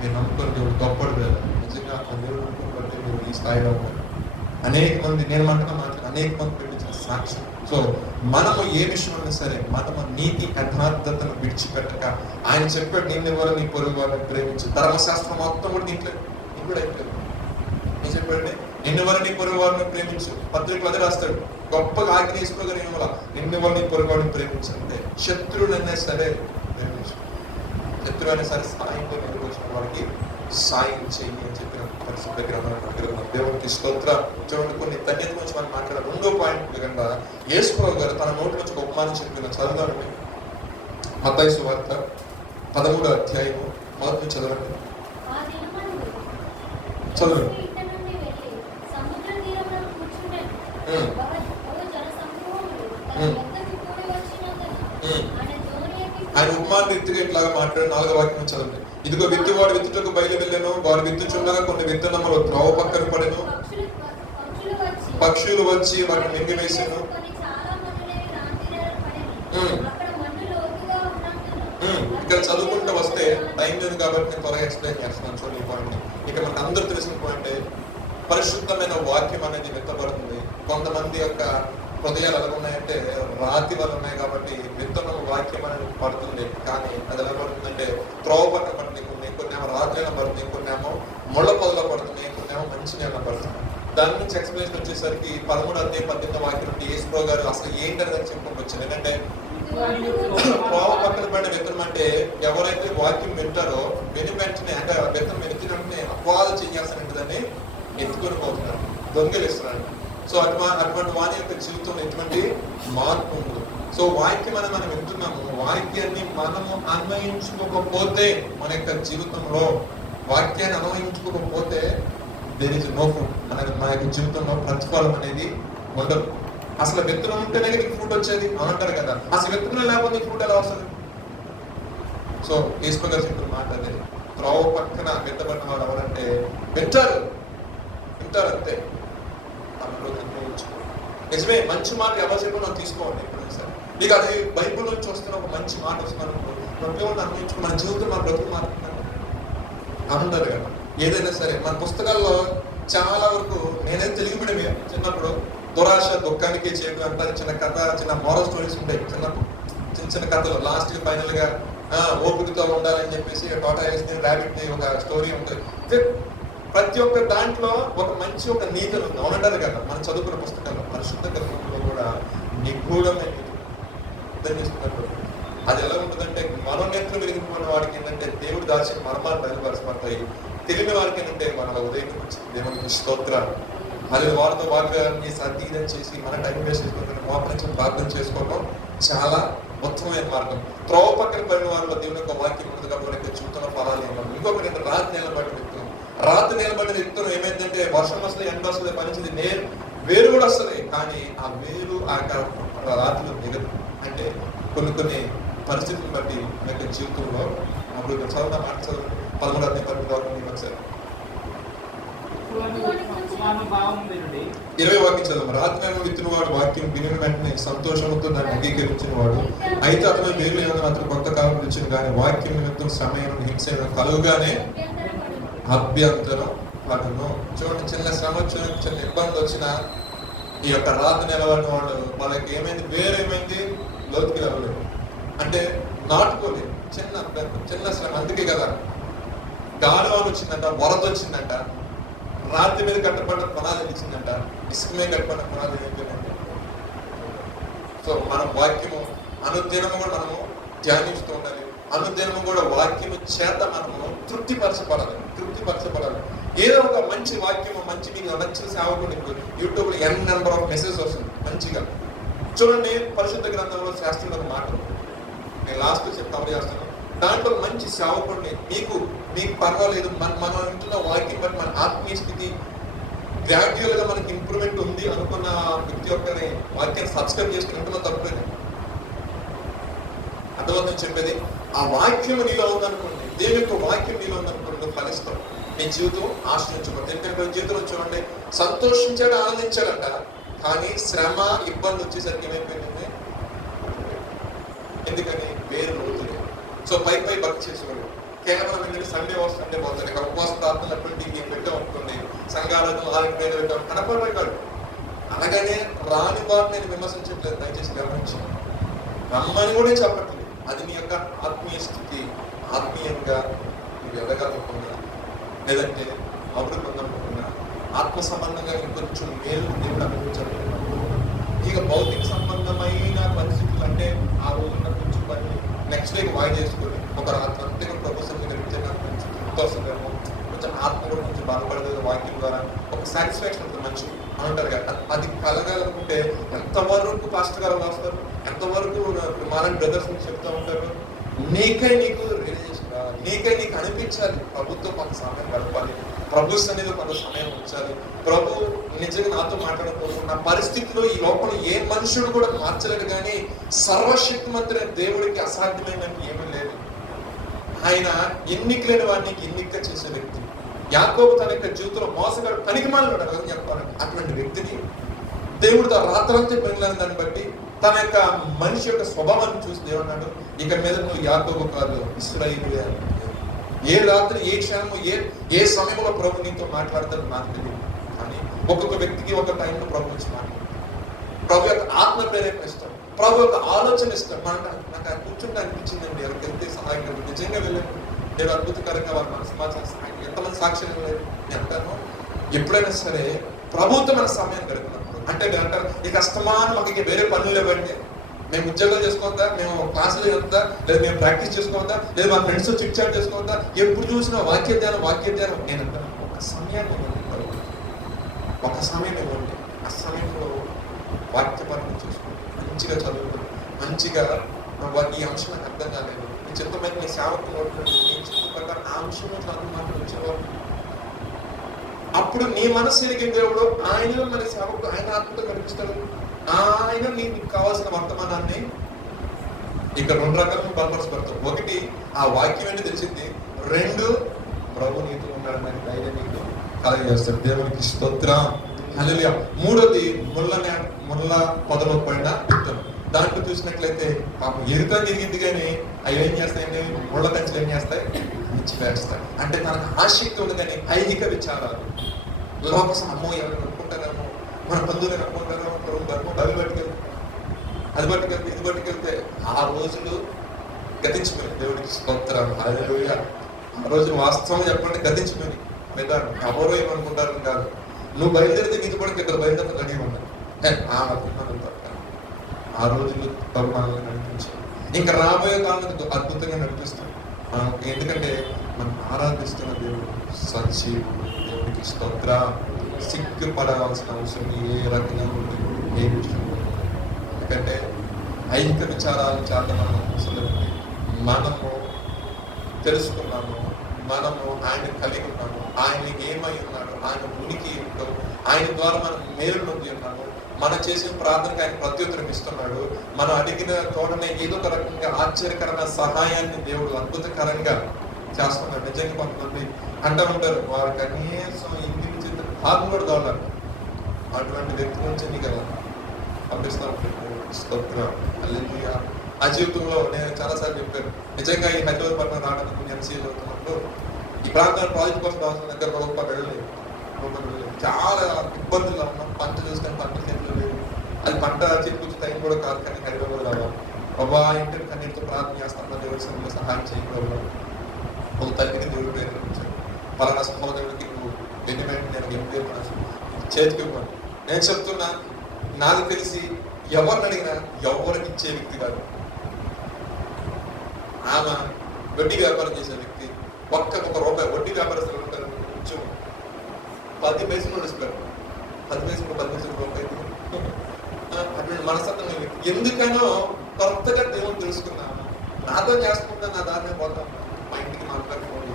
మీరు నమ్ముకొని దేవుడు గొప్పడు బ్రదర్, నిజంగా ఆ దేవుడు నమ్ముకుంటే మీరు ఈ స్థాయిలో ఉంటారు. అనేక మంది నేను మాట్లాడిన అనేక మంది పెట్టించిన సాక్ష్యం. సో మనము ఏ విషయమైనా సరే మనము నీతి యథార్థతను విడిచిపెట్టక ఆయన చెప్పాడు నేను ఎవరు నీ పొరుగు వాళ్ళని ప్రేమించు. ధర్మశాస్త్రం మొత్తం కూడా దీంట్లో కూడా అయిపోయింది. ఏం చెప్పాడంటే నిన్నెవరు నీ పొరుగు వారిని ప్రేమించు. పత్రికలు అదే రాస్తాడు, గొప్పగా ఆగ్నేశ్వరుగా నిన్నెవరు నీ పొరుగు వారిని ప్రేమించు. అంటే శత్రువులైనా సరే ప్రేమించు, శత్రువు అయినా సరే సాయంతో వచ్చిన వాడికి సాయం చేయి అని చెప్పిన పరిస్థితి దగ్గర దేవునికి స్తోత్రం. చూడండి, కొన్ని ధన్యత గురించి మనం మాట్లాడాలి. రెండో పాయింట్ కనుక యేసుప్రభు గారు తన నోటి నుంచి ఒక ఉపమానం చెప్పిన చదవండి. మత్తయి సువార్త 13వ అధ్యాయము మొదటి నుంచి చదవండి. చదవండి. ఆయన ఉపమాన రీతిగా ఇట్లాగా మాట్లాడి 4వ వాక్యం చదవండి. ఇదిగో విత్తువాడు విత్తుటకు బయలు వెళ్ళాను, వాడు విత్తుచుండగా కొన్ని విత్తనములు త్రోవ పక్కన పడెను, పక్షులు వచ్చి వాటిని మింగివేసాను. ఇక్కడ చదువుకుంటూ వస్తే టైం లేదు కాబట్టి నేను త్వరగా ఎక్స్ప్లెయిన్ చేస్తున్నాను. చూడండి, పాయింట్ ఇక మనకు అందరూ తెలిసిన పాయింట్, పరిశుద్ధమైన వాక్యం అనేది వ్యక్తపడుతుంది. కొంతమంది యొక్క హృదయాలు ఎలా ఉన్నాయంటే రాతి వల్ల ఉన్నాయి కాబట్టి విత్తనం వాక్యం అనేది పడుతుంది, కానీ అది ఎలా పడుతుందంటే త్రోవ పక్కన పడుతుంది. కొన్నేమో రాత్రిలో పడుతుంది, కొన్నేమో ముళ్ళ పొదలో పడుతున్నాయి, కొన్నేమో మంచి నీళ్ళ పడుతుంది. దాని నుంచి ఎక్స్ప్లెనేషన్ వచ్చేసరికి 13వ అధ్యాయం 18వ వాక్యం నుండి యేసుప్రభు గారు అసలు ఏంటనేది చెప్పుకుంటూ వచ్చారు. ఏంటంటే త్రోవ పక్కన పడిన విత్తనం అంటే ఎవరైతే వాక్యం వింటారో విని వెంటనే అంటే విత్తనం ఎత్తిన వెంటనే అపవాదం చేయాల్సినదని ఎత్తుకొని పోతున్నారు, దొంగలిస్తున్నారు. సో అటువంటి వాని యొక్క జీవితంలో ఎటువంటి మార్పు ఉండదు. సో వాక్యం అని మనం వింటున్నాము, వాక్యాన్ని మనము అన్వయించుకోకపోతే మన యొక్క జీవితంలో వాక్యాన్ని అన్వయించుకోకపోతే దేర్ ఇస్ నో ఫుడ్ అనేది మన యొక్క జీవితంలో ప్రతిఫలం అనేది ఉండదు. అసలు విత్తనం ఉంటేనే నీకు ఫుడ్ వచ్చేది అంటారు కదా, అసలు విత్తనం లేకపోతే ఫుడ్ ఎలా వస్తుంది? సో యేసు గారు చెప్పిన మాట అదే, త్రోవ పక్కన విత్తబడిన వాడు ఎవరంటే వింటారు అంతే. నిజమే, మంచి మాట ఎవరు చెప్పి మనం తీసుకోండి ఎప్పుడైనా సరే. నీకు అది బైబుల్ నుంచి వస్తున్న ఒక మంచి మాట వస్తున్నాను అన్వయించుకుని మన జీవితం మన బ్రతుకు మారుతున్నాను అంటారు కదా. ఏదైనా సరే మన పుస్తకాల్లో చాలా వరకు నేనైతే తెలుగు మీడియం చిన్నప్పుడు దురాశ దుఃఖానికి చేయడం అంటారు, చిన్న కథ, చిన్న మోరల్ స్టోరీస్ ఉంటాయి చిన్నప్పుడు, చిన్న కథలు. లాస్ట్ కి ఫైనల్ గా ఓపికతో ఉండాలని చెప్పేసి టాటా ర్యాబిట్ ఒక స్టోరీ ఉంటుంది. ప్రతి ఒక్క దాంట్లో ఒక మంచి ఒక నీతులు ఉంది. అవునంటారు కదా మనం చదువుకున్న పుస్తకాల్లో, పరిశుద్ధ గ్రంథంలో కూడా నిగూఢమైన నీతులు. అది ఎలా ఉంటుందంటే మనోనేత్రం వెలిగిపోయిన వాడికి ఏంటంటే దేవుడు దాచిన మర్మాలు బయలుపరచబడతాయి. తెలియని వారికి ఏంటంటే మన ఉదయం దేవునికి స్తోత్రాలు. అది వారితో వారిగా అధ్యయనం చేసి మన టైం వేస్ట్ చేసుకుంటే మోపరించి ప్రార్థన చేసుకోవడం చాలా ఉత్తమమైన మార్గం. త్రోవ పక్కన పడిన వారిలో దేవుని యొక్క వాక్యం ఉంది కాబట్టి చూస్తున్న ఫలాలు ఏమన్నా. ఇంకొకటి అంటే రాత్రి నిలబడిన వ్యక్తులు. రాత్రి నిలబడిన వ్యక్తులు ఏమైందంటే వర్షం వస్తుంది, ఎండ వస్తుంది, పనిచింది వేరు కూడా వస్తుంది, కానీ ఆ వేరు ఆ రాత్రిలో దిగదు. అంటే కొన్ని పరిస్థితులను బట్టి మీ యొక్క జీవితంలో అప్పుడు చదువుతా మాట చదువు 13:18 ఒకసారి 20 వాక్యం చదువు. రాత్రి విత్తిన వాడు వాక్యం వినిన వెంటనే సంతోషంతో దాన్ని అంగీకరించిన వాడు అయితే అతను వేరు ఏమైనా అతను కొంత కాలం వచ్చింది, కానీ వాక్యం నిమిత్తం శ్రమ హింస కలుగుగానే అభ్యంతరం పడును. చూడండి, చిన్న శ్రమ వచ్చిన, చిన్న ఇబ్బంది వచ్చిన ఈ యొక్క రాత్రి నిలబడిన వాడు వాళ్ళకి ఏమైంది, వేరేమైంది, లోతుకి వెళ్ళలేదు, అంటే నాటుకోలేదు. చిన్న శ్రమ. అందుకే కదా గాలివాన వచ్చిందంట, వరద వచ్చిందంట, రాత్రి మీద కట్టబడ్డ పునాది ఇచ్చిందంట, ఇసుక మీద కట్టబడ్డ పునాది ఏంటంటే. సో మనం వాక్యము అనుదినము కూడా మనము ధ్యానిస్తూ ఉండాలి. అనుదినము కూడా వాక్యము చేత మనము తృప్తిపరచబడాలి. ఏదో ఒక మంచి వాక్యము, మంచి మీకు నచ్చిన సేవకుడు యూట్యూబ్ లో నెంబర్ ఆఫ్ మెసేజ్ వస్తుంది మంచిగా. చూడండి, పరిశుద్ధ గ్రంథంలో శాస్త్రంలో ఒక మాట నేను లాస్ట్ కవర్ చేస్తాను. దాంట్లో మంచి సేవకుడిని మీకు పర్వాలేదు, మనం వింటున్న వాక్యం బట్టి మన ఆత్మీయ స్థితి గ్రాడ్యువల్ గా మనకి ఇంప్రూవ్మెంట్ ఉంది అనుకున్న వ్యక్తి యొక్క వాక్యాన్ని సబ్స్క్రైబ్ చేసుకుని తప్పలేదు. అర్థమవుతుందని చెప్పేది. ఆ వాక్యం నీలో ఉందనుకోండి, దేవుని యొక్క వాక్యం నీలో ఉందనుకోండి, నువ్వు ఫలిస్తావు. నీ జీవితం ఆశ్రయించబడుతుంది. ఎందుకంటే జీవితంలో చూడండి, సంతోషించాడు, ఆనందించాడంట, కానీ శ్రమ ఇబ్బంది వచ్చేసరికి ఏమైపోయింది, ఎందుకని వేరు అవుతుంది. సో పై భక్తి చేసేవాడు కేవలం ఏంటంటే సండే వస్తుంటే పోతుంది, ఉపవాస ప్రార్థనలు అటువంటి పెట్టాం అనుకోండి, సంఘాలను 6 గంటలు పెట్టాం, కనపడబెట్టాడు. అలాగనే రాని వారు నేను విమర్శించట్లేదు, దయచేసి గమనించాను. రమ్మని కూడా చెప్పట్లేదు. అది నీ యొక్క ఆత్మీయ స్థితి. ఆత్మీయంగా నువ్వు ఎదగలుగుతున్నా, లేదంటే అభివృద్ధి పొందకుండా, ఆత్మ సంబంధంగా ఇంకొంచెం మేలు దేవుడు అనుభవించాలి. ఇక భౌతిక సంబంధమైన పరిస్థితులు అంటే ఆ రోజున కొంచెం పని నెక్స్ట్ డే వాయిదా చేసుకొని ఒక రాత్రి అంతే ప్రభుత్వం కొంచెం వస్తుందేమో, కొంచెం ఆత్మ కూడా కొంచెం బాధపడలేదు వాక్యం ద్వారా, ఒక సాటిస్ఫాక్షన్ ఉంటుంది మంచి అంటారు కదా. అది కలగాలనుకుంటే ఎంతవరకు పాస్టర్ గారు వస్తారు, ఎంతవరకు మాలాంటి బ్రదర్స్ చెప్తూ ఉంటారు. నీకు రియలైజేషన్ రావాలి, నీకు అనిపించాలి ప్రభుత్వం కొంత సమయం గడపాలి, ప్రభు సన్నిధిలో కొంత సమయం ఉంచాలి. ప్రభు నిజంగా నాతో మాట్లాడకపోతున్న పరిస్థితిలో ఈ లోపల ఏ మనుషుడు కూడా మార్చలేడు, కానీ సర్వశక్తిమంతుడైన దేవుడికి అసాధ్యమైనది ఏమీ లేదు. ఆయన ఎన్నిక లేని వాడిని ఎన్నిక చేసే వ్యక్తి. యాకోబు తన యొక్క జీవితంలో మోసగాడు, పనికిమాలిన చెప్పాలంటే అటువంటి వ్యక్తిని దేవుడితో రాత్రంతా పెళ్ళని దాన్ని బట్టి తన యొక్క మనిషి యొక్క స్వభావాన్ని చూసి దేవుడు ఇక మీద నువ్వు యాకోబు కాదు, ఇశ్రాయేలు. ఏ రాత్రి, ఏ క్షణము, ఏ సమయంలో ప్రభు నీతో మాట్లాడతాడు నాకు తెలియదు, కానీ ఒక్కొక్క వ్యక్తికి ఒక టైంలో ప్రభు నుంచి మాట్లాడతాడు. ప్రభు యొక్క ఆత్మ ప్రేరేపణ ఇస్తాడు, ప్రభు యొక్క ఆలోచన ఇస్తాడు. నాకు కూర్చుంటే అనిపించిందండి, ఎవరికి వెళ్తే సహాయం నిజంగా వెళ్ళాను, నేను అద్భుతకరంగా వారి మన సమాచారం సహాయం, ఎంతమంది సాక్ష్యం లేదు. నేను అంటాను, ఎప్పుడైనా సరే ప్రభుత్వం మన సమయం గడిపినప్పుడు అంటే అంటారు, ఇక అస్తమానం మాకు ఇక వేరే పనులు లేవండి, మేము ఉద్యోగాలు చేసుకోవద్దా, మేము క్లాసులు వెళ్తా, లేదా మేము ప్రాక్టీస్ చేసుకోవద్దా, లేదా మా ఫ్రెండ్స్ చిట్ చాట్ చేసుకోవద్దా, ఎప్పుడు చూసినా వాక్య ధ్యానం. నేను అంటాను, ఒక సమయాన్ని ఇవ్వండి. ఆ సమయంలో వాక్యపరంగా చూసుకోండి, మంచిగా చదువుకోండి, మంచిగా ఈ అంశం నాకు అర్థం కాలేదు, నీ చిత్తమైన నీ సేవకులు నీ చిత్త ప్రకారం ఆ అంశంలో చదువు మాటలు వచ్చేవారు. అప్పుడు నీ మనస్సు ఎరిగిన దేవుడు ఆయన మన సేవకుడు, ఆయన ఆత్మతో కనిపిస్తాడు. ఆయన నీకు కావాల్సిన వర్తమానాన్ని ఇక 2 రకాలను బలపరచబడతాం. ఒకటి, ఆ వాక్యం ఏంటి తెలిసింది. 2, ప్రభు నీతో ఉన్నాడని ధైర్యం నీకు కలగజేస్తాడు. దేవునికి స్తోత్రం, హల్లెలూయా. 3వది, ముళ్ళ పొదలో పడిన విత్తనం. దాంట్లో చూసినట్లయితే పాపం ఎరుక తిరిగింది, కానీ అవి ఏం చేస్తాయండి, ముళ్ళ కంచెలు ఏం చేస్తాయి, మించి వేస్తాయి. అంటే తనకు ఆసక్తి ఉంది, కానీ ఐహిక విచారాలు, లోక అమ్మో ఎవరు అనుకుంటారేమో, మన బంధువులు అనుకుంటారేమో, అది పట్టుకెళ్తే ఆ రోజులు గతించిపోయింది. దేవుడికి స్తోత్రం, హల్లెలూయా. ఆ రోజులు వాస్తవం చెప్పండి గతించిపోయింది. విధానం. ఎవరో ఏమనుకుంటారని కాదు, నువ్వు బయలుదేరితే నీకు కూడా ఇక్కడ బయలుదేరి రెడీ ఉన్నాయి. ఆ రోజులు మనల్ని నడిపించి ఇంకా రాబోయే కాలంలో అద్భుతంగా నడిపిస్తాం. ఎందుకంటే మనం ఆరాధిస్తున్న దేవుడు సజీవుడు. దేవుడికి స్తోత్ర. సిగ్గుపడవలసిన అవసరం ఏ రకంగా ఉంది, ఏ విషయంలో. ఎందుకంటే ఐక్య విచారాలు చాలా అసలు మనము తెలుసుకున్నాము, మనము ఆయన కలిగి ఉన్నాము, ఆయన ఏమై ఉన్నాడు, ఆయన ఉనికి ఏంటో, ఆయన ద్వారా మనం మేలు నొంది ఉన్నాము. మనం చేసిన ప్రార్థనకి ఆయన ప్రత్యుత్తరం ఇస్తున్నాడు. మనం అడిగిన తోడనే ఏదో ఒక రకంగా ఆశ్చర్యకరమైన సహాయాన్ని దేవుడు అద్భుతకరంగా చేస్తున్నాడు. నిజంగా కొంతమంది అంటూ ఉంటారు, వారు కనీసం ఇంటి నుంచి భాగం కూడా దోలారు. అటువంటి వ్యక్తి నుంచి కదా పంపిస్తాం. ఆ జీవితంలో నేను చాలాసార్లు చెప్పాను, నిజంగా ఈ హైదరాబాద్ పట్టణం రావడానికి ఎంసీఏ చదువుతున్నప్పుడు ఈ ప్రాంతాన్ని ప్రాజెక్ట్ కోసం రావాల్సిన దగ్గర రూపాయలు వెళ్ళలేదు. చాలా ఇబ్బందులు ఉన్నాం. పంట చూసుకొని పంట చేతులు లేదు. అది పంట చేతికొచ్చి టైం కూడా కాదు. కానీ హైదరాబాద్ రావాలి బాబా ఇంటి కన్నీటితో ప్రార్థన చేస్తాను, దేవుడి సమయంలో సహాయం చేయగలరు. ఒక తల్లికి దేవుడు ప్రేరేపించాడు, పలానా సహోదరుడికి నువ్వు బెనిమెంట్ నేను ఎంపీ చేతికి ఇవ్వను. నేను చెప్తున్నా, నాకు తెలిసి ఎవరిని అడిగినా ఎవరికి ఇచ్చే వ్యక్తి కాదు. ఆమె వడ్డీ వ్యాపారం చేసే వ్యక్తి. ఒక్క రూపాయి వడ్డీ వ్యాపారస్తులు ఉంటారు, కొంచెం 10 పైసలు నడుస్తారు. 10 పైసలు 10 పైసలు రూపాయి అటువంటి మనస్తత్వం. ఎందుకనో కొత్తగా దేవుని తెలుసుకున్నాను. నాతో చేసుకుంటా నా దారిని పోతాం. మా ఇంటికి మా అక్కడికి ఫోన్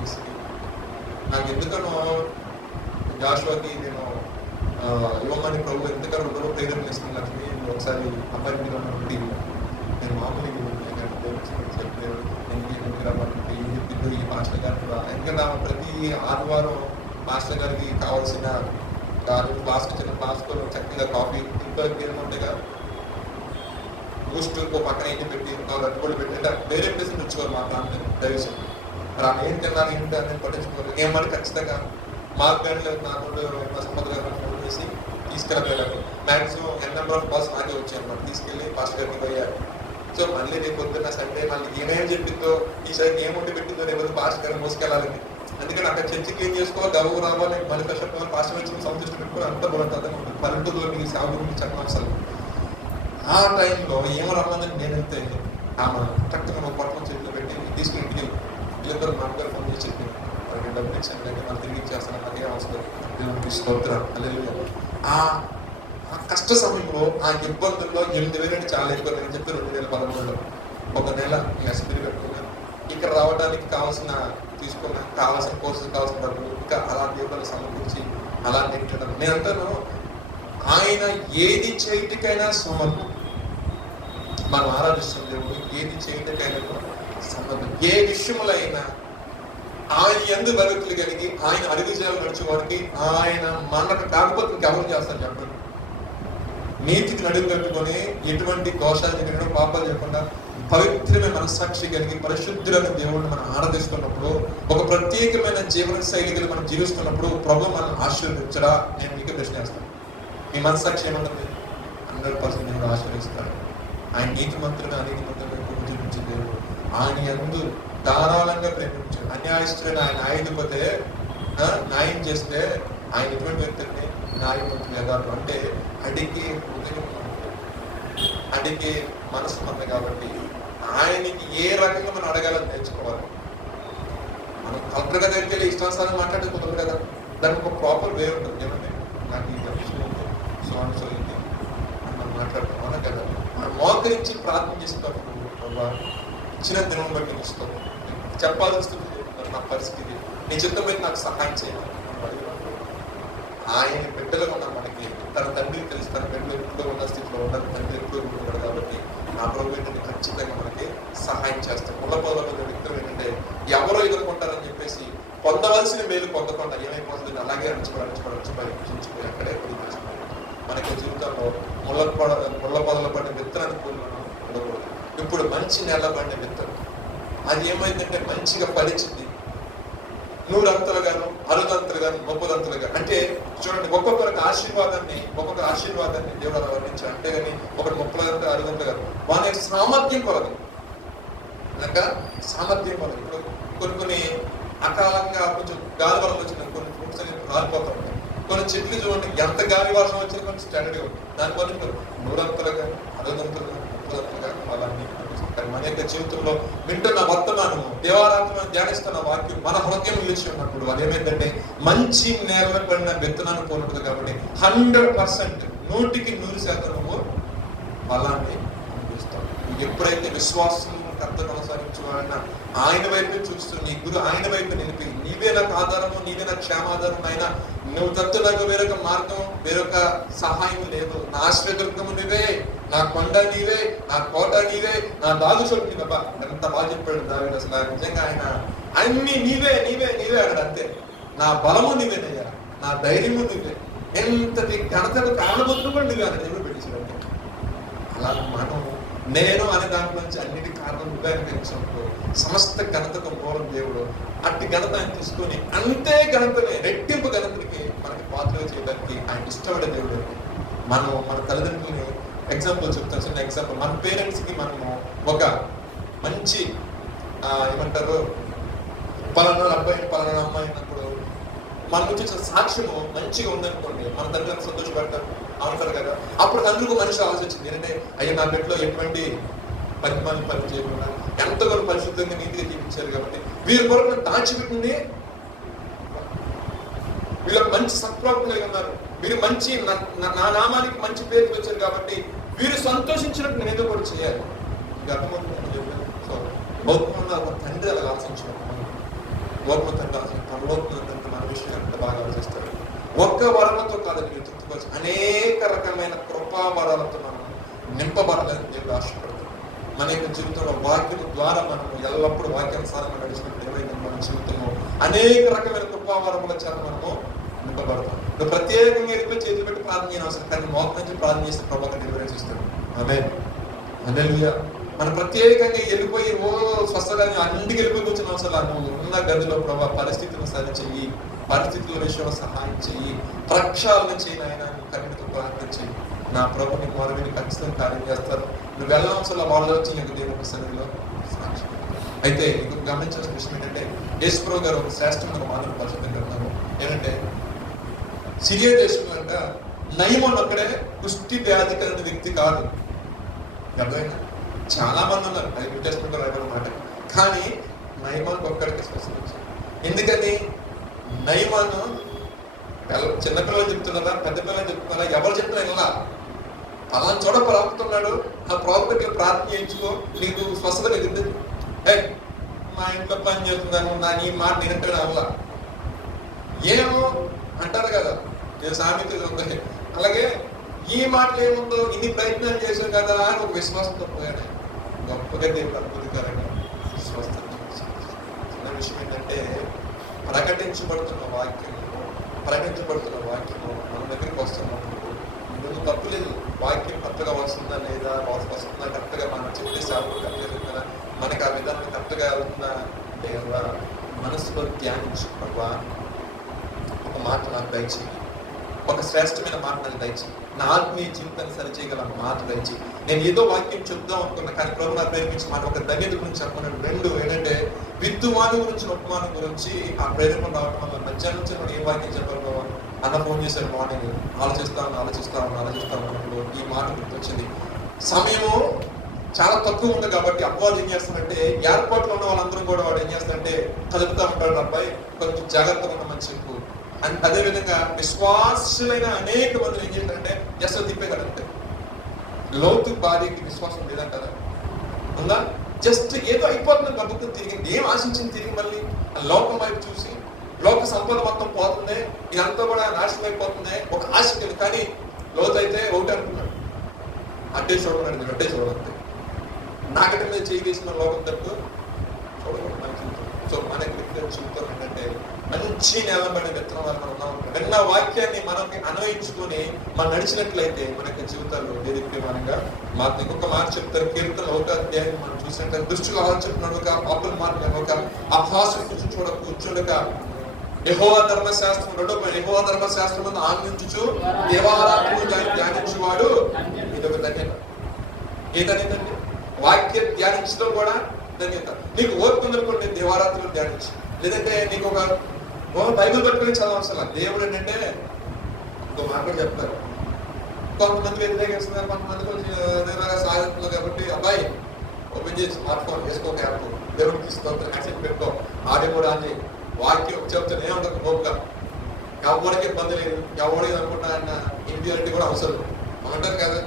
చేసి నాకు ఎందుకనో జాషువాకి నేను ఇవ్వమని ప్రభు ఎంతకనో రోజు ప్రేరణ ఇస్తున్నాను. ఒకసారి అబ్బాయి మీద ఉన్నటువంటి నేను మామూలు ఏం చెప్పిందో ఈ మాస్టర్ గారు కూడా. ఎందుకంటే ప్రతి ఆదివారం మాస్టర్ గారికి కావాల్సిన క్లాస్కి చిన్న క్లాస్తో చక్కగా కాఫీ ఇంట్లో ఏమంటేగా బూస్ట్ ఇంకో పక్కన ఏంటి పెట్టి రట్టుకోళ్ళు పెట్టి వేరే ప్లేస్ వచ్చేవారు మా ప్రాంతం దయచేసి. రాను ఏం తిన్నాను ఏంటి అనేది పట్టించుకోవాలి. ఏమని ఖచ్చితంగా మార్క్ గంటలు నాకు మా సంపద గారు ఫోన్ చేసి తీసుకెళ్ళగలిగారు. మ్యాక్సిమం నెంబర్ ఆఫ్ కాల్స్ నాకే వచ్చాయి అన్నమాట. తీసుకెళ్ళి పాస్టర్ గారికి పోయారు. సో మళ్ళీ రేపు పొద్దున్న సండే మళ్ళీ ఏమేం చెప్పిందో ఈసారి ఏం వండి పెట్టిందో రేపు పాస్టర్ గారిని మోసుకెళ్ళాలని. అందుకని అక్కడ చర్చి క్లీన్ చేసుకోవాలి, గౌరవ రావాలి, మళ్ళీ కష్టం పాస్టర్ వచ్చి సంతృష్టి పెట్టుకుని అంత బాగుంటుంది. పల్లెటూరులో మీకు సాగుని చెప్పడం అసలు ఆ టైంలో ఏమో రమ్మందని నేను వెళ్తే ఆమె చక్కగా పట్టణం చేతిలో పెట్టి తీసుకుని ఇంటికి వీళ్ళందరూ మా అమ్మగారు ఫోన్ చేసి చెప్పి వాళ్ళకి డబ్బులు ఇచ్చాను, మనం తిరిగి ఇచ్చేస్తాను, అదే అవసరం. దేవునికి స్తోత్రం. ఆ కష్ట సమయంలో ఆ ఇబ్బందుల్లో 8,000 అంటే చాలా ఎక్కువ. నేను చెప్పి 2013లో ఒక నెల అసెంబ్లీ పెట్టుకున్నాను. ఇక్కడ రావడానికి కావాల్సిన తీసుకున్నా, కావాల్సిన కోర్సులు కావాల్సిన డబ్బులు ఇంకా అలా దేవుళ్ళని సమకూర్చి అలా నెట్టడం. నేను అంటాను, ఆయన ఏది చేయటికైనా సమర్థం. మనం ఆరాధిస్తున్న దేవుడు ఏది చేయటికైనా సమర్థం. ఏ విషయంలో అయినా ఆయన యందు భక్తులు కలిగి ఆయన అడుగుజాలు నడిచేవాడికి ఆయన మనకు కాకపోతే ఇంకెవరు చేస్తారు చెప్పండి. నీతికి నడుము కట్టుకొని ఎటువంటి దోషాలు జరిగిన పాపాలు చేయకుండా పవిత్రమైన మనస్సాక్షి కలిగి పరిశుద్ధులైన దేవుడిని మనం ఆరాధిస్తున్నప్పుడు, ఒక ప్రత్యేకమైన జీవన శైలి కలిగి మనం జీవిస్తున్నప్పుడు ప్రభు మనం ఆశీర్వదించడా? నేను మీకు ప్రశ్న చేస్తాను. మీ మనస్సాక్షి ఏమన్నది? 100% దేవుడు ఆశీర్వదిస్తాడు. ఆయన నీతి మంత్రులు అనేక మంత్రులు చూపించే దేవుడు. ఆయన యందు ధారాళంగా ప్రేమించాడు. అన్యాయస్తులైన ఆయన ఆయుధపోతే న్యాయం చేస్తే ఆయన ఎటువంటి వ్యక్తిని న్యాయమంతులు యథార్థం. అంటే అడిగే హృదయం, అడిగే మనసు ఉంది. కాబట్టి ఆయనకి ఏ రకంగా మనం అడగాలని నేర్చుకోవాలి. మనం కలెక్టర్ గారి దగ్గరికి వెళ్ళి ఇష్టానుసారం మాట్లాడే కుదరదు కదా. దానికి ఒక ప్రాపర్ వే ఉంటుంది. ఏమంటే నాకు ఈ విషయం సో అనుసరింది మనం మాట్లాడుతున్నాం కదా. మనం మోకరించి ప్రార్థన చేస్తున్నప్పుడు ఇచ్చిన దినం బట్టి ఇస్తాం. చెప్పాల్సి వస్తుంది, నా పరిస్థితి నీ చిత్తం మీద నాకు సహాయం చేయాలి. ఆయన బిడ్డలో ఉన్న మనకి తన తండ్రికి తెలుసు, తన బిడ్డలు ఎప్పుడో ఉన్న స్థితిలో ఉంటారు, తండ్రి ఎప్పుడో ఉంటాడు. కాబట్టి నా ప్రభు ఏంటంటే ఖచ్చితంగా మనకి సహాయం చేస్తాం. ముళ్ళపొదల మీద వ్యక్తులు ఏంటంటే ఎవరో ఎదుర్కొంటారని చెప్పేసి పొందవలసిన మేలు పొందకుండా ఏమైపోతుంది, అలాగే అణిచిపోయి అక్కడే పడిపోయి మనకి జీవితంలో ముళ్ళపొదల పడిన విత్తనాన్ని పూర్ణం ఉండకూడదు. ఇప్పుడు మంచి నేల పడిన విత్తనం అది ఏమైందంటే మంచిగా ఫలించింది. 100 అంతలుగాను, 60 అంతలుగాను, 30 అంతలుగా. అంటే చూడండి, ఒక్కొక్క ఆశీర్వాదాన్ని దేవుడు అలా వర్ణించాడు. అంతేగాని ఒకటి 30 అంత 60 అంత కాదు. వాళ్ళ యొక్క సామర్థ్యం కొలదు. కనుక సామర్థ్యం కొలదు. ఇప్పుడు కొన్ని అకాలంగా కొంచెం గాలి వర్షం వచ్చిన కొన్ని ఫ్రూట్స్ అనేవి రాలిపోతా ఉంటాయి. కొన్ని చెట్లు చూడండి, ఎంత గాలి వర్షం వచ్చినా కొంచెం స్టాండర్డ్గా ఉంటుంది. దానివల్ల నూరంతలుగా, అరదంతలుగా, ముప్పదంతలుగా అలాన్ని కానీ మన యొక్క జీవితంలో వింటున్న వర్తమానము, దేవారాత్మ ధ్యానిస్తున్న వాక్యం మన హృదయం నిలిచి ఉన్నప్పుడు అది ఏమైందంటే మంచి నేల పడిన విత్తనాన్ని పోలుతుంది. కాబట్టి 100%, 100% ఫలాన్ని అనుభవిస్తాం. ఎప్పుడైతే విశ్వాసం కర్తను అనుసరించాలన్న ఆయన వైపు చూస్తూ నీ గురు ఆయన వైపు నిలిపి, నీవే నాకు ఆధారము, నీవే నాకు క్షేమాధారం, అయినా నువ్వు తత్తు నాకు వేరొక మార్గం, వేరొక సహాయం లేదు, నా ఆశ్రయదుర్గము నీవే, నా కొండ నీవే, నా కోట నీవే, నా దాగుచోటు నీవే. ఎంత బాగా చెప్పాడు దావీదు. అసలు నిజంగా ఆయన అన్ని నీవే నీవే నీవే అన్నాడు. అంతే, నా బలము నీవేనయ్యా, నా ధైర్యము నీవే, ఎంతటి ఘనతకు కారణబుద్ధులు కూడా నీవే అని దేవుడు పెట్టించాడు. అలా మనం నేను అనే దాంట్లో నుంచి అన్నిటి కారణం నువ్వే అనిపించినప్పుడు సమస్త ఘనతకు మూలం దేవుడు. అట్టి ఘనత ఆయన తీసుకొని అంతే ఘనతనే, రెట్టింపు ఘనతకి మనకి పాత్రలు చేయడానికి ఆయన ఇష్టపడే దేవుడు. మనం మన తల్లిదండ్రులని ఎగ్జాంపుల్ చెప్తాను, చిన్న ఎగ్జాంపుల్. మన పేరెంట్స్కి మనము ఒక మంచి ఏమంటారు పలానా అబ్బాయి పలానా అమ్మాయి అన్నప్పుడు మన నుంచి సాక్ష్యము మంచిగా ఉందనుకోండి, మన తండ్రులకు సంతోషపడతారు అంటారు కదా. అప్పుడు తండ్రికి మనిషి ఆలోచించింది ఏంటంటే, అయ్యో నా బిడ్డలో ఎటువంటి పరిమాణం పని చేయకుండా ఎంతగానో పరిశుద్ధంగా నీతిగా జీవించారు కాబట్టి వీరి కొరకు దాచిపెట్టింది, వీళ్ళకి మంచి సత్ప్రవర్తన ఉన్నారు, వీరు మంచి నా నామానికి మంచి పేరు వచ్చారు కాబట్టి వీరు సంతోషించినట్టు నేను ఏదో కూడా చేయాలి. ఇది అర్థమవుతుంది. సో లోకంలో ఒక తండ్రి అలా ఆలోచించినప్పుడు లోకం తండ్రి ఆలోచించారు, మన విషయం ఎంత బాగా ఆలోచిస్తారు. ఒక్క వరంతో కాదు మీరు తృప్తిపరచు, అనేక రకమైన కృపా వరాలతో మనం నింపబడాలని దేవుడు ఆశపడుతున్నాం. మన యొక్క జీవితంలో వాక్యం ద్వారా మనం ఎల్లప్పుడూ వాక్యానుసారంగా నడిచినప్పుడు ఏమైంది మన జీవితంలో అనేక రకమైన కృపా వరముల చేత మనము నింపబడతాం. నువ్వు ప్రత్యేకంగా వెళ్ళిపోయి చేతులు పెట్టి ప్రార్థన చేయని అవసరం, కానీ మోక నుంచి ప్రార్థన చేస్తే ప్రభావం డెలివరీ చేస్తాడు. హల్లెలూయా. మనం ప్రత్యేకంగా వెళ్ళిపోయి స్వస్థగా అన్నింటికి వెళ్ళిపోయి వచ్చిన అవసరం, నువ్వు ఉన్న గదిలో ప్రభావ పరిస్థితులను సరి చెయ్యి, పరిస్థితుల విషయంలో సహాయం చెయ్యి, ప్రక్షాళన చేయి ఆయన, కన్నీటితో ప్రార్థన చెయ్యి. నా ప్రభు నీ మొరవిని ఖచ్చితంగా కార్యం చేస్తారు. నువ్వు వెళ్ళవసరం వాళ్ళు వచ్చి నీకు దేవుని సన్నిధిలో సాక్షి. అయితే నీకు గమనించాల్సిన విషయం ఏంటంటే, యేసుప్రభు గారు ఒక శ్రేష్టమైన మానవ పరిశుద్ధం కడతారు. ఏంటంటే సిరియా దేశంలో అంట నయమన్ ఒక్కడే కుష్టి వ్యాధి కలిగిన వ్యక్తి కాదు. అర్థమైనా చాలా మంది ఉన్నారు, అది విట్టేసుకుంటారు అన్నమాట. కానీ నయమాన్ ఒక్కడికి స్వస్థత వచ్చింది. ఎందుకని? నయమాన్ చిన్నపిల్లలు చెప్తున్నారా, పెద్ద పిల్లలు చెప్తున్నారా, ఎవరు చెప్తున్నా ఇలా అలా చోట ప్రాపుతున్నాడు, ఆ ప్రాపుకి ప్రార్థన చేయించుకో, నీకు స్వస్థత కలిగింది. మా ఇంట్లో పని చేస్తున్నాను, నా నీ మాట నేనంటే అలా ఏమో అంటారు కదా, నేను సామెతలు ఉంది. అలాగే ఈ మాటలు ఏముందో, ఇన్ని ప్రయత్నాలు చేశాను కదా అని ఒక విశ్వాసంతో పోయాడు. గొప్పగా దేవుడు అద్భుతకరంగా స్వస్థత. చిన్న విషయం ఏంటంటే, ప్రకటించబడుతున్న వాక్యము మన దగ్గరికి వస్తున్నప్పుడు ముందు తప్పు లేదు. వాక్యం కరెక్ట్గా వస్తుందా లేదా, వస్తుందా కరెక్ట్గా మనం చెప్పే సాగు కరెక్ట్గా మనకి ఆ విధానం కరెక్ట్గా అవుతుందా లేదా మనసులో ధ్యానించుకోవా. ఒక మాట నాకు దయచేయి, ఒక శ్రేష్టమైన మాట నాకు దయచేయి, నా ఆత్మీయ జీవితాన్ని సరిచేయగల మాట దయచేయి. నేను ఏదో వాక్యం చెప్దాం అనుకున్నా, కానీ ప్రభు నాకు ప్రేరేపించిన మాట ఒక ధన్యత గురించి చెప్పమన్నాడు. రెండు ఏంటంటే, విద్దుమాను గురించి ఉపమానం గురించి ఆ ప్రేరేపణ రావడం వల్ల మధ్యాహ్నం నుంచి మనం ఏ వాక్యం చెప్పాలి ప్రభు అన్న ఫోన్ చేశాడు. మార్నింగ్ ఆలోచిస్తా ఉన్నప్పుడు ఈ మాట గుర్తొచ్చింది. సమయము చాలా తక్కువ ఉంది కాబట్టి అబ్బాయి ఏం చేస్తాడంటే, ఎయిర్పోర్ట్లో ఉన్న వాళ్ళందరూ కూడా వాడు ఏం చేస్తాడంటే కలుపుతా ఉంటాడు, అబ్బాయి కొంచెం జాగ్రత్తగా ఉండమని చెప్పు. అండ్ అదేవిధంగా విశ్వాసులైన అనేక మంది ఏం చేస్తారంటే జస్ట్ తిప్పేదంటే, లోతు భార్యకి విశ్వాసం లేదంటారా? ఉందా? జస్ట్ ఏదో అయిపోతుంది, ప్రభుత్వం తిరిగింది, ఏం ఆశించింది తిరిగి మళ్ళీ ఆ లోకం వైపు చూసి, లోక సంపద మొత్తం పోతుంది, ఇదంతా కూడా నాశనం అయిపోతుంది, ఒక ఆశ లేదు. కానీ లోతు అయితే ఒకటి అనుకున్నాడు, అడ్డే చూడమన్నాడు, మీరు అడ్డే చూడండి, నాకంటే మీద చేయి వేసిన లోకం తట్టు చూడకూడదు మన జీవితం. సో మన జీవితం ఏంటంటే మంచి నేలబడిన విత్తనం వల్ల మనం ఉన్నాం. విన్న వాక్యాన్ని మనకి అన్వయించుకొని మనం నడిచినట్లయితే మన యొక్క జీవితాల్లో దేదీప్యమానంగా మాకు ఇంకొక మాట చెప్తారు. కీర్తన 1వ అధ్యాయం మనం చూసినట్టు దుష్టులు ఆలోచిస్తున్నాడు, ఒక పాపుల మార్గం, ఒక అభాసు కూర్చోడక యెహోవా ధర్మశాస్త్రం 2వ యెహోవా ధర్మశాస్త్రం ఆనందించుచు దేవారాత్రులు దాన్ని ధ్యానించువాడు ఇదొక ధన్యత. ఏ ధన్యత అండి? వాక్యం ధ్యానించడం కూడా ధన్యత. నీకు ఓర్పు ఉందనుకోండి, దేవారాత్రులు ధ్యానించు. లేదంటే నీకు ఒక బైబిల్ పట్టుకుని చదవసల. దేవుడు ఏంటంటే ఇంకో మాట కూడా చెప్తారు, కొంతమంది వ్యతిరేకిస్తున్నారు, కొంతమంది కొంచెం సాధిస్తున్నారు కాబట్టి అబ్బాయి ఓపెన్ చేసి స్మార్ట్ ఫోన్ వేసుకో, యాప్ దేవుడికి తీసుకోవచ్చు, యాక్సెప్ట్ పెట్టుకో, ఆడియో కూడా అని వాక్యం చెప్తాను ఏముండదు గొప్పగా. ఎవరికి ఇబ్బంది లేదు, ఎవరికి అనుకుంటా అన్న ఇన్ఫీరియారిటీ కూడా అవసరం అంటారు కదా,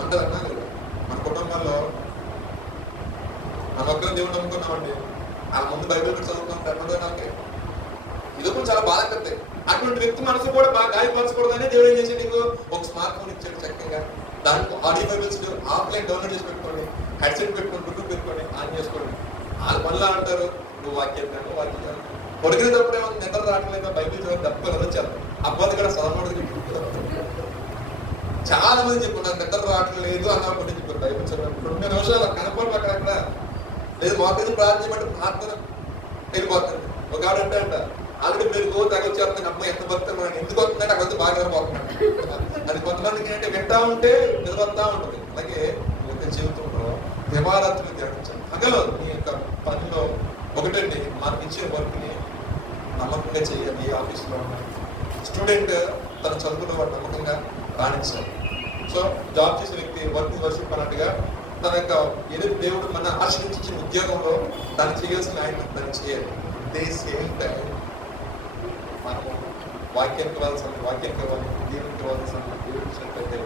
అంటారు అన్నా లేదు. మన కుటుంబంలో మన ఒక్కరు దేవుడు నమ్ముకున్నామండి, ఆ ముందు బైబిల్ చదువుతాం అన్నదే నాకు ఇది కూడా చాలా బాధ కలుగుతాయి. అటువంటి వ్యక్తి మనసు కూడా బాగా గాయపరచకూడదని దేవుడు ఏం చేసి నీకు ఒక స్మార్ట్ ఫోన్ ఇచ్చాడు చక్కగా, దానికి ఆడియో బైబిల్స్ ఆఫ్లైన్ డౌన్లోడ్ చేసి పెట్టుకోండి, హెడ్సెట్ పెట్టుకోండి, బ్లూటూత్ పెట్టుకోండి, ఆన్ చేసుకోండి. వాళ్ళ పనులు అంటారు నువ్వు వాక్యం వాక్యం పొడిగిన తప్పుడు ఏమన్నా నిద్ర రావట్లేదు, బైబిల్ చదివి తప్పదు వచ్చారు అబ్బాయి కూడా సదమూడికి చాలా మంది చెప్పుకున్నారు నిద్ర రావట్లేదు అన్నప్పుడు చెప్పారు బైబిల్ చదివి 2 నిమిషాలు కనపడరు అక్కడక్కడ లేదు మాకు ప్రార్థన అంటే ప్రార్థన వెళ్ళిపోతుంది. ఒక ఆడంటే అంట ఆల్రెడీ మీరు తగ్గొచ్చేస్తుంది, అమ్మాయి ఎంత భక్తులు మనం ఎందుకు వస్తుందంటే అక్కడ బాగా నిలబోతున్నాడు. అది కొంతమందికి ఏంటంటే వింటా ఉంటే నిలబడతా ఉంటుంది. అలాగే ఒక జీవితంలో దివారాత్రులు ధ్యానించాలి. పగలు నీ యొక్క పనిలో ఒకటండి మనకి ఇచ్చిన వర్క్ని నమ్మకంగా చేయాలి. ఏ ఆఫీస్లో ఉన్న స్టూడెంట్ తన చదువులో వాడు నమ్మకంగా రాణించాలి. సో జాబ్ చేసే వ్యక్తి వర్క్ వర్షిప్ అన్నట్టుగా తన యొక్క ఏదైతే దేవుడు మన ఆశ్రయించిన ఉద్యోగంలో దాన్ని చేయాల్సిన ఆయన దాన్ని చేయాలి. సేమ్ టైం మనము వాక్యానికి కావాలి దేవునికి కావాల్సిన దేవుడినట్లయితే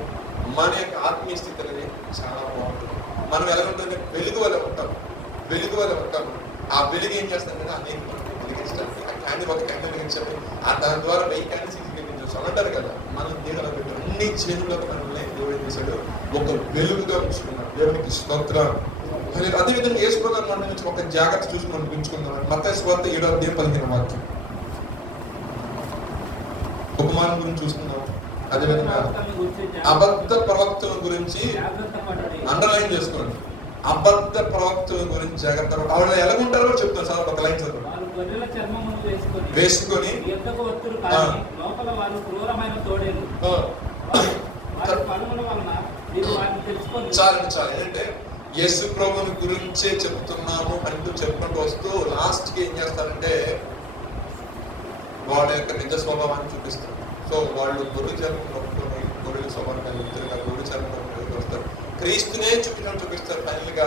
మన యొక్క ఆత్మీయ స్థితి అనేది చాలా బాగుంటుంది. మనం ఎలా ఉంటుంది, వెలుగు వల్ల ఉంటాము. ఆ వెలుగు ఏం చేస్తానంటే అనేక మనకి వెలిగించడానికి ఆ క్యాండిల్ ఒక క్యాండిల్ వెలిగించాలి, దాని ద్వారా 1000 క్యాండిల్స్ వెలిగించవచ్చు అని అంటారు కదా. మనం దేవుడు పెట్టి అన్ని చేతులకు మనల్ని దేవుడు ఏం చేశాడు, ఒక వెలుగుగా ఉంచుకున్నాడు. దేవునికి స్తోత్రం. అదేవిధంగా యేసు ప్రభువు మన నుంచి ఒక జాగ్రత్త చూసి మనం పెంచుకుందాం. మత్తయి సువార్త 7:15 వాక్యం ఉపమానం గురించి చూస్తున్నాం. అదేవిధంగా అబద్ధ ప్రవక్తల గురించి అండర్లైన్ చేసుకోండి. అబద్ధ ప్రవక్తల గురించి జాగ్రత్త. వాళ్ళు ఎలాగుంటారో చెప్తాను సార్, ఒక లైన్ చదువు. వేసుకొని చాలు ఏంటంటే యేసు ప్రభువుని గురించే చెప్తున్నాము అంటూ చెప్పుకుంటూ వస్తూ లాస్ట్ కి ఏం చేస్తారంటే వాళ్ళ యొక్క నిజ స్వభావాన్ని చూపిస్తారు. సో వాళ్ళు గొర్రె చర్మం నొప్పుకొని గొర్రెల స్వభావం కలిగిన గొర్రె చర్మం నొప్పుకొని వస్తారు. క్రీస్తునే చూపిస్తారు. ఫైనల్ గా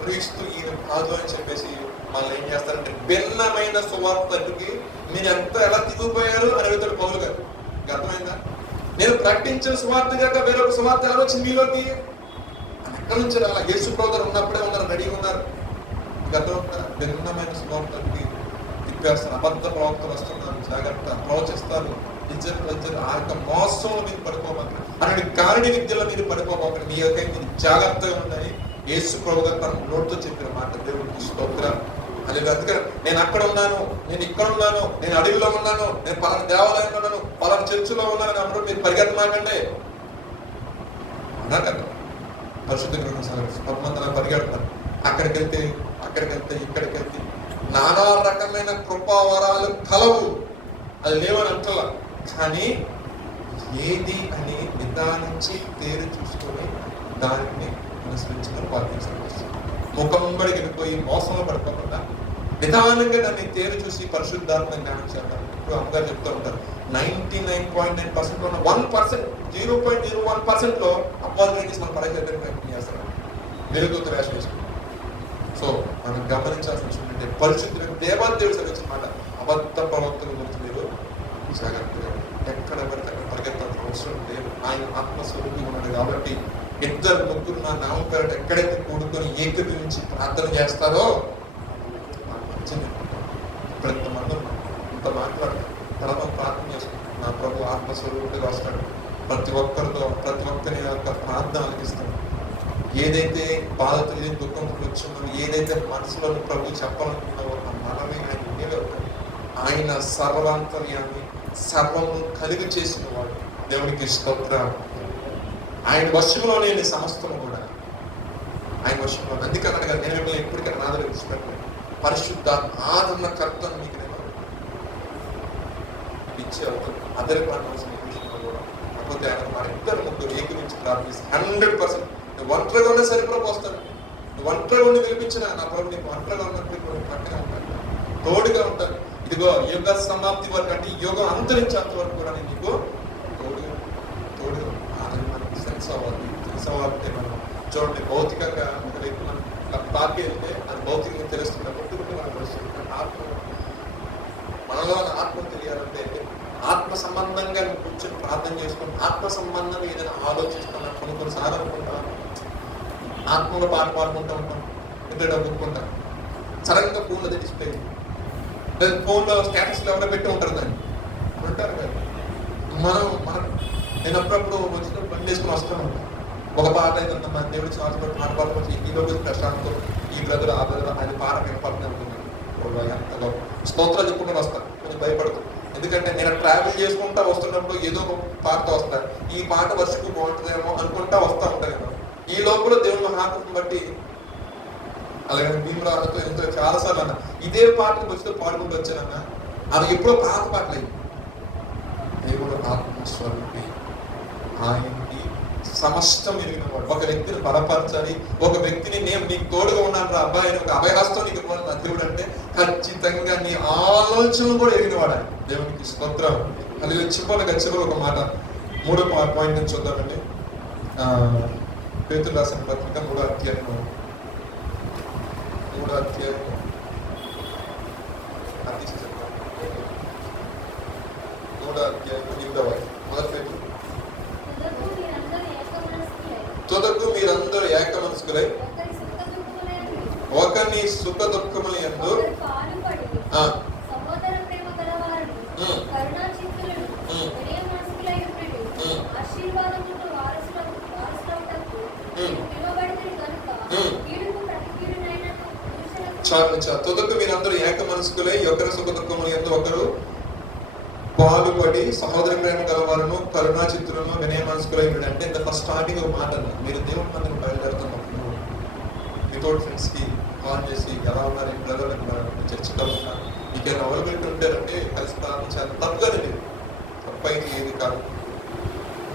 క్రీస్తు ఈయన కాదు అని చెప్పేసి వాళ్ళు ఏం చేస్తారంటే భిన్నమైన సువార్తకి మీరు ఎలా దిగిపోయారు అని అడుగుతాడు పౌలు గారు. అర్థమైందా? నేను ప్రకటించిన సువార్త కాక వేరొక సువార్త ఎలా వచ్చింది మీలోకి? ఎక్కడి నుంచి అలా యేసు ప్రభువు ఉన్నప్పుడే ఉన్నారు, రెడీగా ఉన్నారు. గతంలో భిన్నమైన సువార్తకి తిప్పేస్తారు. అబద్ధ ప్రవక్తలు వస్తున్నారు, జాగ్రత్త ప్రవచిస్తారు. ఆ యొక్క మోసంలో మీరు పడిపోవాలి, అలాంటి కారణి విద్యలో మీరు పడిపోవాలి. మీ యొక్క మీరు జాగ్రత్తగా ఉండాలి. యేసు ప్రభు గారు తన నోటితో చెప్పిన మాట దేవుడికి స్తోత్రం. అది అందుకని నేను అక్కడ ఉన్నాను, నేను ఇక్కడ ఉన్నాను, నేను అడవిలో ఉన్నాను, నేను పలానా దేవాలయంలో ఉన్నాను, పలానా చర్చిలో ఉన్నాను అన్నప్పుడు మీరు పరిగెత్తమాకండి అన్నారు కదా. పరిశుద్ధ గ్రంథం కొంతమంది పరిగెడతారు. అక్కడికి వెళ్తే ఇక్కడికి వెళ్తే నానా రకమైన కృపావరాలు కలవు, అది లేవని అంటలా. కానీ ఏది అని నిదానించి తేరు చూసుకొని దానిని అనుసరించుకొని పాటించాలి. ముఖంబడి వెళ్ళిపోయి మోసంలో పడిపోకుండా నిదానంగా దాన్ని తేరు చూసి పరిశుద్ధాత్మ జ్ఞానం చేద్దాం. ఇప్పుడు అమ్మగారు చెప్తూ ఉంటారు 99.9% ఉన్న 1%, 0.01% లో అబ్బాయి మనం పడగలిగే ప్రయత్నం చేస్తాం. వెలుగుతూ వేషం వేసుకుంటాం. సో మనం గమనించాల్సిన విషయం ఏంటంటే పరిశుద్ధులు దేవాదేవుడు సరిచిన మాట అబద్ధ ప్రవక్తల గురించి మీరు జాగ్రత్తగా ఎక్కడ పడితే అక్కడ పరిగెత్తాల్సిన అవసరం లేదు. ఆయన ఆత్మస్వరూపంగా ఉన్నాడు కాబట్టి 2-3 నా నామం పేరట ఎక్కడైతే కూడుకొని ఏకీభవించి ప్రార్థన చేస్తారో మంచిది. ఇప్పుడు ఇంతమంది ఇంత మాట్లాడతారు, తర్వాత ప్రార్థన చేసుకుంటారు. నా ప్రభు ఆత్మస్వరూపుడిగా వస్తాడు, ప్రతి ఒక్కరి యొక్క ప్రార్థన ఆలకిస్తాడు. ఏదైతే బాధతో ఏదైతే దుఃఖంతో వచ్చిందో, ఏదైతే మనసులో ప్రభు చెప్పాలనుకున్నావో ఆ మనమే ఆయన ఉండేవే ఉంటాడు. ఆయన సర్వాంతర్యాన్ని సర్వము కలిగి చేసిన వాడు. దేవునికి స్తోత్రం. ఆయన వశంలో లేని సమస్తము కూడా ఆయన వశంలో. అందుకన్నాడు కదా, నేను మిమ్మల్ని ఎప్పటికైనా నా దగ్గర విడిచిపెట్టలేదు. పరిశుద్ధ ఆదరణ కర్తను మీకు నేను ఇచ్చే అవుతాను. అదరి పనివలసిన విషయంలో కూడా కాకపోతే ఆయన మన 2-3 ఏకీవించి ప్రార్థిస్తే 100% నువ్వు ఒంటరిగా సరిప్రభు వస్తాడు. నువ్వు ఒంటరిగా ఉండి వినిపించిన నా ప్రభు నీకు ఒంటరిగా ఉన్నప్పుడు పక్కనే ఉంటాడు. తోడుగా ఉంటాను. ఇదిగో యుగ సమాప్తి వరకు అంటే యుగం అంతరించేంత వరకు కూడా నేను నీకు తోడుగా అది మనకి సెన్స్ అవ్వాలంటే మనం చూడండి, భౌతికంగా ఒక వ్యక్తి మనం పార్టీ వెళ్తే అది భౌతికంగా తెలుస్తుంది, ముట్టుకుంటే మనకు తెలుస్తుంది. ఆత్మ మనలో ఆత్మ తెలియాలంటే ఆత్మ సంబంధంగా నువ్వు కూర్చొని ప్రార్థన చేసుకుని ఆత్మ సంబంధంగా ఏదైనా ఆలోచిస్తున్నా కొన్నిసార్లు అనుకుంటాను, ఆత్మలో పాట పాడుకుంటూ ఉంటాం, ఇంట్లో ఒప్పుకుంటాం, సడన్గా ఫోన్లో తెలిసిపోయింది. ఫోన్లో స్టేటస్లు ఎవరో పెట్టి ఉంటారు దాన్ని ఉంటారు కదా. నేను అప్పుడప్పుడు వచ్చినప్పుడు పని చేసుకుని వస్తాను. ఒక పాట అయితే మన దేవుడి శ్వాసపడి పాట పాడుకోవచ్చు, ఈలోకి ప్రశాంతం ఈ బ్రదర్ ఆ బ్రదర్ అది పాట వినపడుతుంది అనుకున్నాను. స్తోత్రాలు చెప్పుకుంటూ వస్తాను, కొంచెం భయపడుతుంది. ఎందుకంటే నేను ట్రావెల్ చేసుకుంటా వస్తున్నప్పుడు ఏదో ఒక పాటతో వస్తాను, ఈ పాట వర్షకు బాగుంటుందేమో అనుకుంటా వస్తూ ఉంటాను కదా. ఈ లోపల దేవుని మహాత్మను బట్టి అలాగే భీమరాజుతో ఎంతో చాలాసార్లు అన్న ఇదే పాటకు వచ్చి పాడుకుంటూ వచ్చానన్న. అది ఎప్పుడో పాత పాటలేదు. దేవుడు ఆత్మస్వరూపి, ఆయనకి సమస్తం ఎరిగినవాడు. ఒక వ్యక్తిని బలపరచాలి, ఒక వ్యక్తిని నేను నీకు తోడుగా ఉన్నాను రా అబ్బాయి అని ఒక అభయహస్తం నీకు ఇవ్వాలి నా దేవుడు అంటే ఖచ్చితంగా నీ ఆలోచనలు కూడా ఎరిగినవాడు ఆయన. దేవునికి స్తోత్రం. అది చివరి ఒక మాట 3వ పాయింట్ నుంచి చూద్దామండి. పేతురు రాసిన పత్రిక 3వ అధ్యాయం 8వ మొదటి తుదకు మీరందరూ ఏక మనస్కులై ఒకరిని సుఖ దుఃఖముల యందు తుదకు మీరందరూ ఏక మనస్కులై ఒకరి సుఖ దుఃఖముల యందు ఒకరు పాలుపడి సహోదర ప్రేమ గలవారును కరుణా చిత్తులను వినయ మనస్కులై అంటే ఇంత ఫస్ట్ స్టార్టింగ్ ఒక మాట అన్న. మీరు దేవుని మందిని బయలుదేరుతున్నప్పుడు వితౌట్ ఫ్రెండ్స్ కి కాల్ చేసి ఎలా ఉన్నారు ఇంట్లో చర్చగా ఉన్నారు మీకు ఏమైనా అవైలబిలిటీ ఉంటారంటే కలిసి ప్రారంభించాలి. తప్పుగానే లేదు, తప్పైతే ఏది కాదు.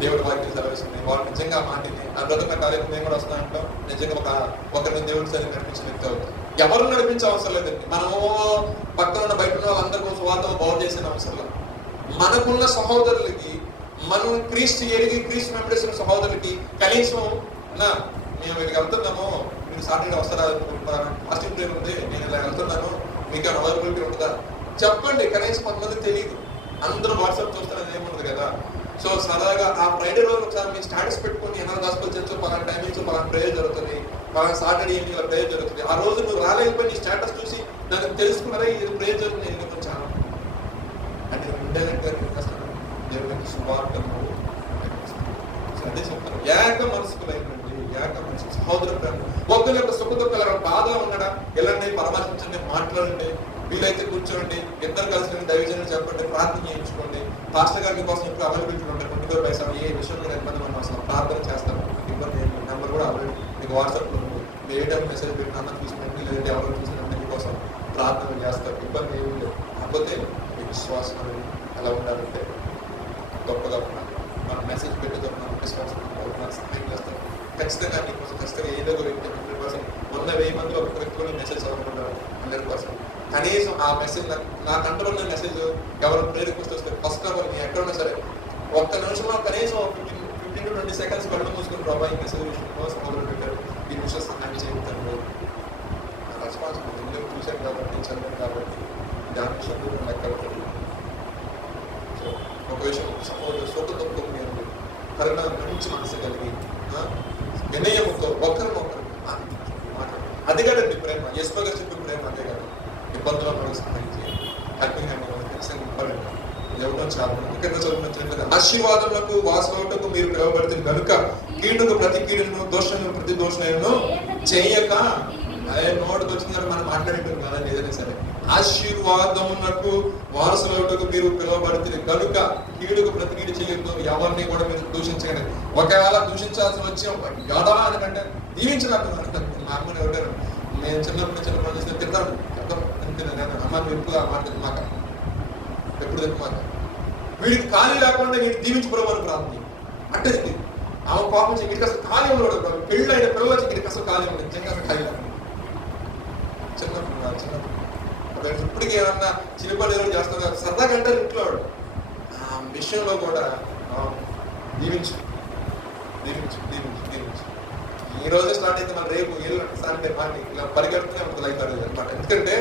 దేవుడి వాక్యం సెలవిస్తుంది. వాళ్ళు నిజంగా మాటిని ఆ బ్రతున్న కార్యక్రమం మేము కూడా వస్తా ఉంటాం. నిజంగా ఒకరిని దేవుడి సరి నడిపించిన వ్యక్తి అవుతుంది. ఎవరు నడిపించే అవసరం లేదండి. మనము పక్కన ఉన్న బయట ఉన్న వాళ్ళందరి కోసం వాతావరణం బాగు చేసిన అవసరం లేదు. మనకున్న సహోదరులకి మనం క్రీస్తు ఎరిగి క్రీస్తు వెంబడిస్తున్న సహోదరులకి కనీసం మేము ఇక్కడికి వెళ్తున్నాము, మీరు సాటర్డే వస్తారా, ఫాస్టింగ్ ప్రేమ్ ఉంది, నేను ఇలా వెళ్తున్నాను, మీకు అవైలబిలిటీ ఉంటుందా చెప్పండి. కనీసం కొంతమంది తెలియదు, అందరూ వాట్సాప్ చూస్తారని ఏముండదు కదా. సో సరదాగా ఆ ఫ్రైడే రోజు ఒకసారి మీరు స్టాటస్ పెట్టుకొని ఎన్నో గాస్పల్ చర్చ్ పలానా టైమింగ్స్ పలానా ప్రేయర్ జరుగుతుంది, పలానా సాటర్డే ఈవినింగ్ ప్రేయర్ జరుగుతుంది. ఆ రోజు నువ్వు రాలేకపోయి నీ స్టాటస్ చూసి నాకు తెలుసుకున్నారా ఇది ప్రేయర్ జరుగుతుంది ఎందుకు చాలా అంటే ఇండైరెక్ట్ గా దేవునికి శుభార్తము అదే చెప్తాను. ఏక మనసుకులైనండి, ఏక మనసు సహోదర ప్రేమ. ఒకరి యొక్క సుఖ దుఃఖాల బాధగా ఉన్నాడా వెళ్ళండి, పరామర్శించండి, మాట్లాడండి, వీలైతే కూర్చోండి, ఇద్దరు కలిసి దైవజనం చెప్పండి, ప్రార్థన చేయించుకోండి. పాస్టర్ గారి కోసం ఇప్పుడు అవైలబిలిటీ ఉంటాయి. 24 పైసా ఏ విషయంలో ఇబ్బంది మనం అసలు ప్రార్థన చేస్తాను. ఇబ్బంది నెంబర్ కూడా అవైలబుల్ మీకు వాట్సాప్లో ఉంది. మీరు ఏ టైం మెసేజ్ పెట్టినా చూసినట్టు లేదంటే ఎవరు చూసినట్టు మీకోసం ప్రార్థన చేస్తారు. ఇబ్బంది ఏమీ లేదు. కాకపోతే మీ విశ్వాసం అనేది ఎలా ఉండాలంటే గొప్పగా ఉండాలి. మనం మెసేజ్ పెట్టుకున్నాం, విశ్వాసం సహాయం చేస్తాం. ఖచ్చితంగా నీకోసం ఖచ్చితంగా ఏదో ఒక వ్యక్తి 100% 100,000 మందిలో ఒక వ్యక్తి కూడా మెసేజ్ చదువుకుంటారు 100%. కనీసం ఆ మెసేజ్ నా కంట్రోల్ ఉన్న మెసేజ్ ఎవరు ప్రేరేపిస్తూ వస్తే ఫస్ట్ ఆఫ్ ఆల్ ఎక్కడ ఉన్నా సరే ఒక్క నిమిషంలో కనీసం 15 to 20 seconds కళ్ళు మూసుకుని ప్రభావ ఈ మెసేజ్ విషయంలో సహోదరులు పెట్టారు, ఈ విషయం సహాయం చేయండి. రెస్పాన్సిబిలిటీ ఎందుకు చూశాను కాబట్టి చదివాను కాబట్టి దాని విషయంలో లెక్క ఉంటుంది. సో ఒక విషయం సహోదరు సొంత తప్పు కరుణ మంచి మనసు కలిగి వినయముతో ఒకరినొకరు అది కాదండి ప్రేమ. యెస్సుగా చెప్పే ప్రేమ అదే కాదు. ఇబ్బందుల్లో మనకు సహాయం చేయాలి, హ్యాపీగా ఎవరో చాలా ఇక్కడ చదువుతున్నట్టు ఆశీర్వాదములకు వాసనకు మీరు పిలువబడుతుంది కనుక కీడుకు ప్రతి కీడును దోషము ప్రతి దోషణను చేయక నోటికి వచ్చింది కానీ మనం మాట్లాడేటప్పుడు కదా ఏదైనా సరే ఆశీర్వాదమునకు వారసులకు మీరు పిలువబడుతుంది కనుక కీడుకు ప్రతి కీడు చేయొద్దు, ఎవరిని కూడా మీరు దూషించకండి. ఒకవేళ దూషించాల్సి వచ్చి గదా అనకంటే దీవించినట్టు మా అమ్మని ఎవరు నేను చిన్నప్పుడు చేస్తే తింటాను అమ్మ ఎప్పుడు ఆ మాట మాక ఎప్పుడు మాట వీడికి ఖాళీ లేకుండా వీడికి దీవించుకోవడం ప్రార్థన అంటే ఆమె పాపం వీడికి అసలు ఖాళీ ఉండదు. పెళ్ళి అయిన పిల్లలు వీడికి అసలు ఖాళీ ఉండదు, నిజంగా అసలు ఖాళీ లేకుండా చిన్నప్పుడు ఒక కానీ ఇప్పటికీ ఏమన్నా చిన్నపాటి ఏదో చేస్తున్నా సరదాగా అంటారు ఇంట్లో ఆ విషయంలో కూడా దీవించు దీవించు దీవించు దీవించు. ఈ రోజే స్టార్ట్ అయితే మన రేపు ఏళ్ళు అంటే మాకు ఇలా పరిగెడుతూనే ఉంటుంది లైఫ్ అనేది అనమాట. ఎందుకంటే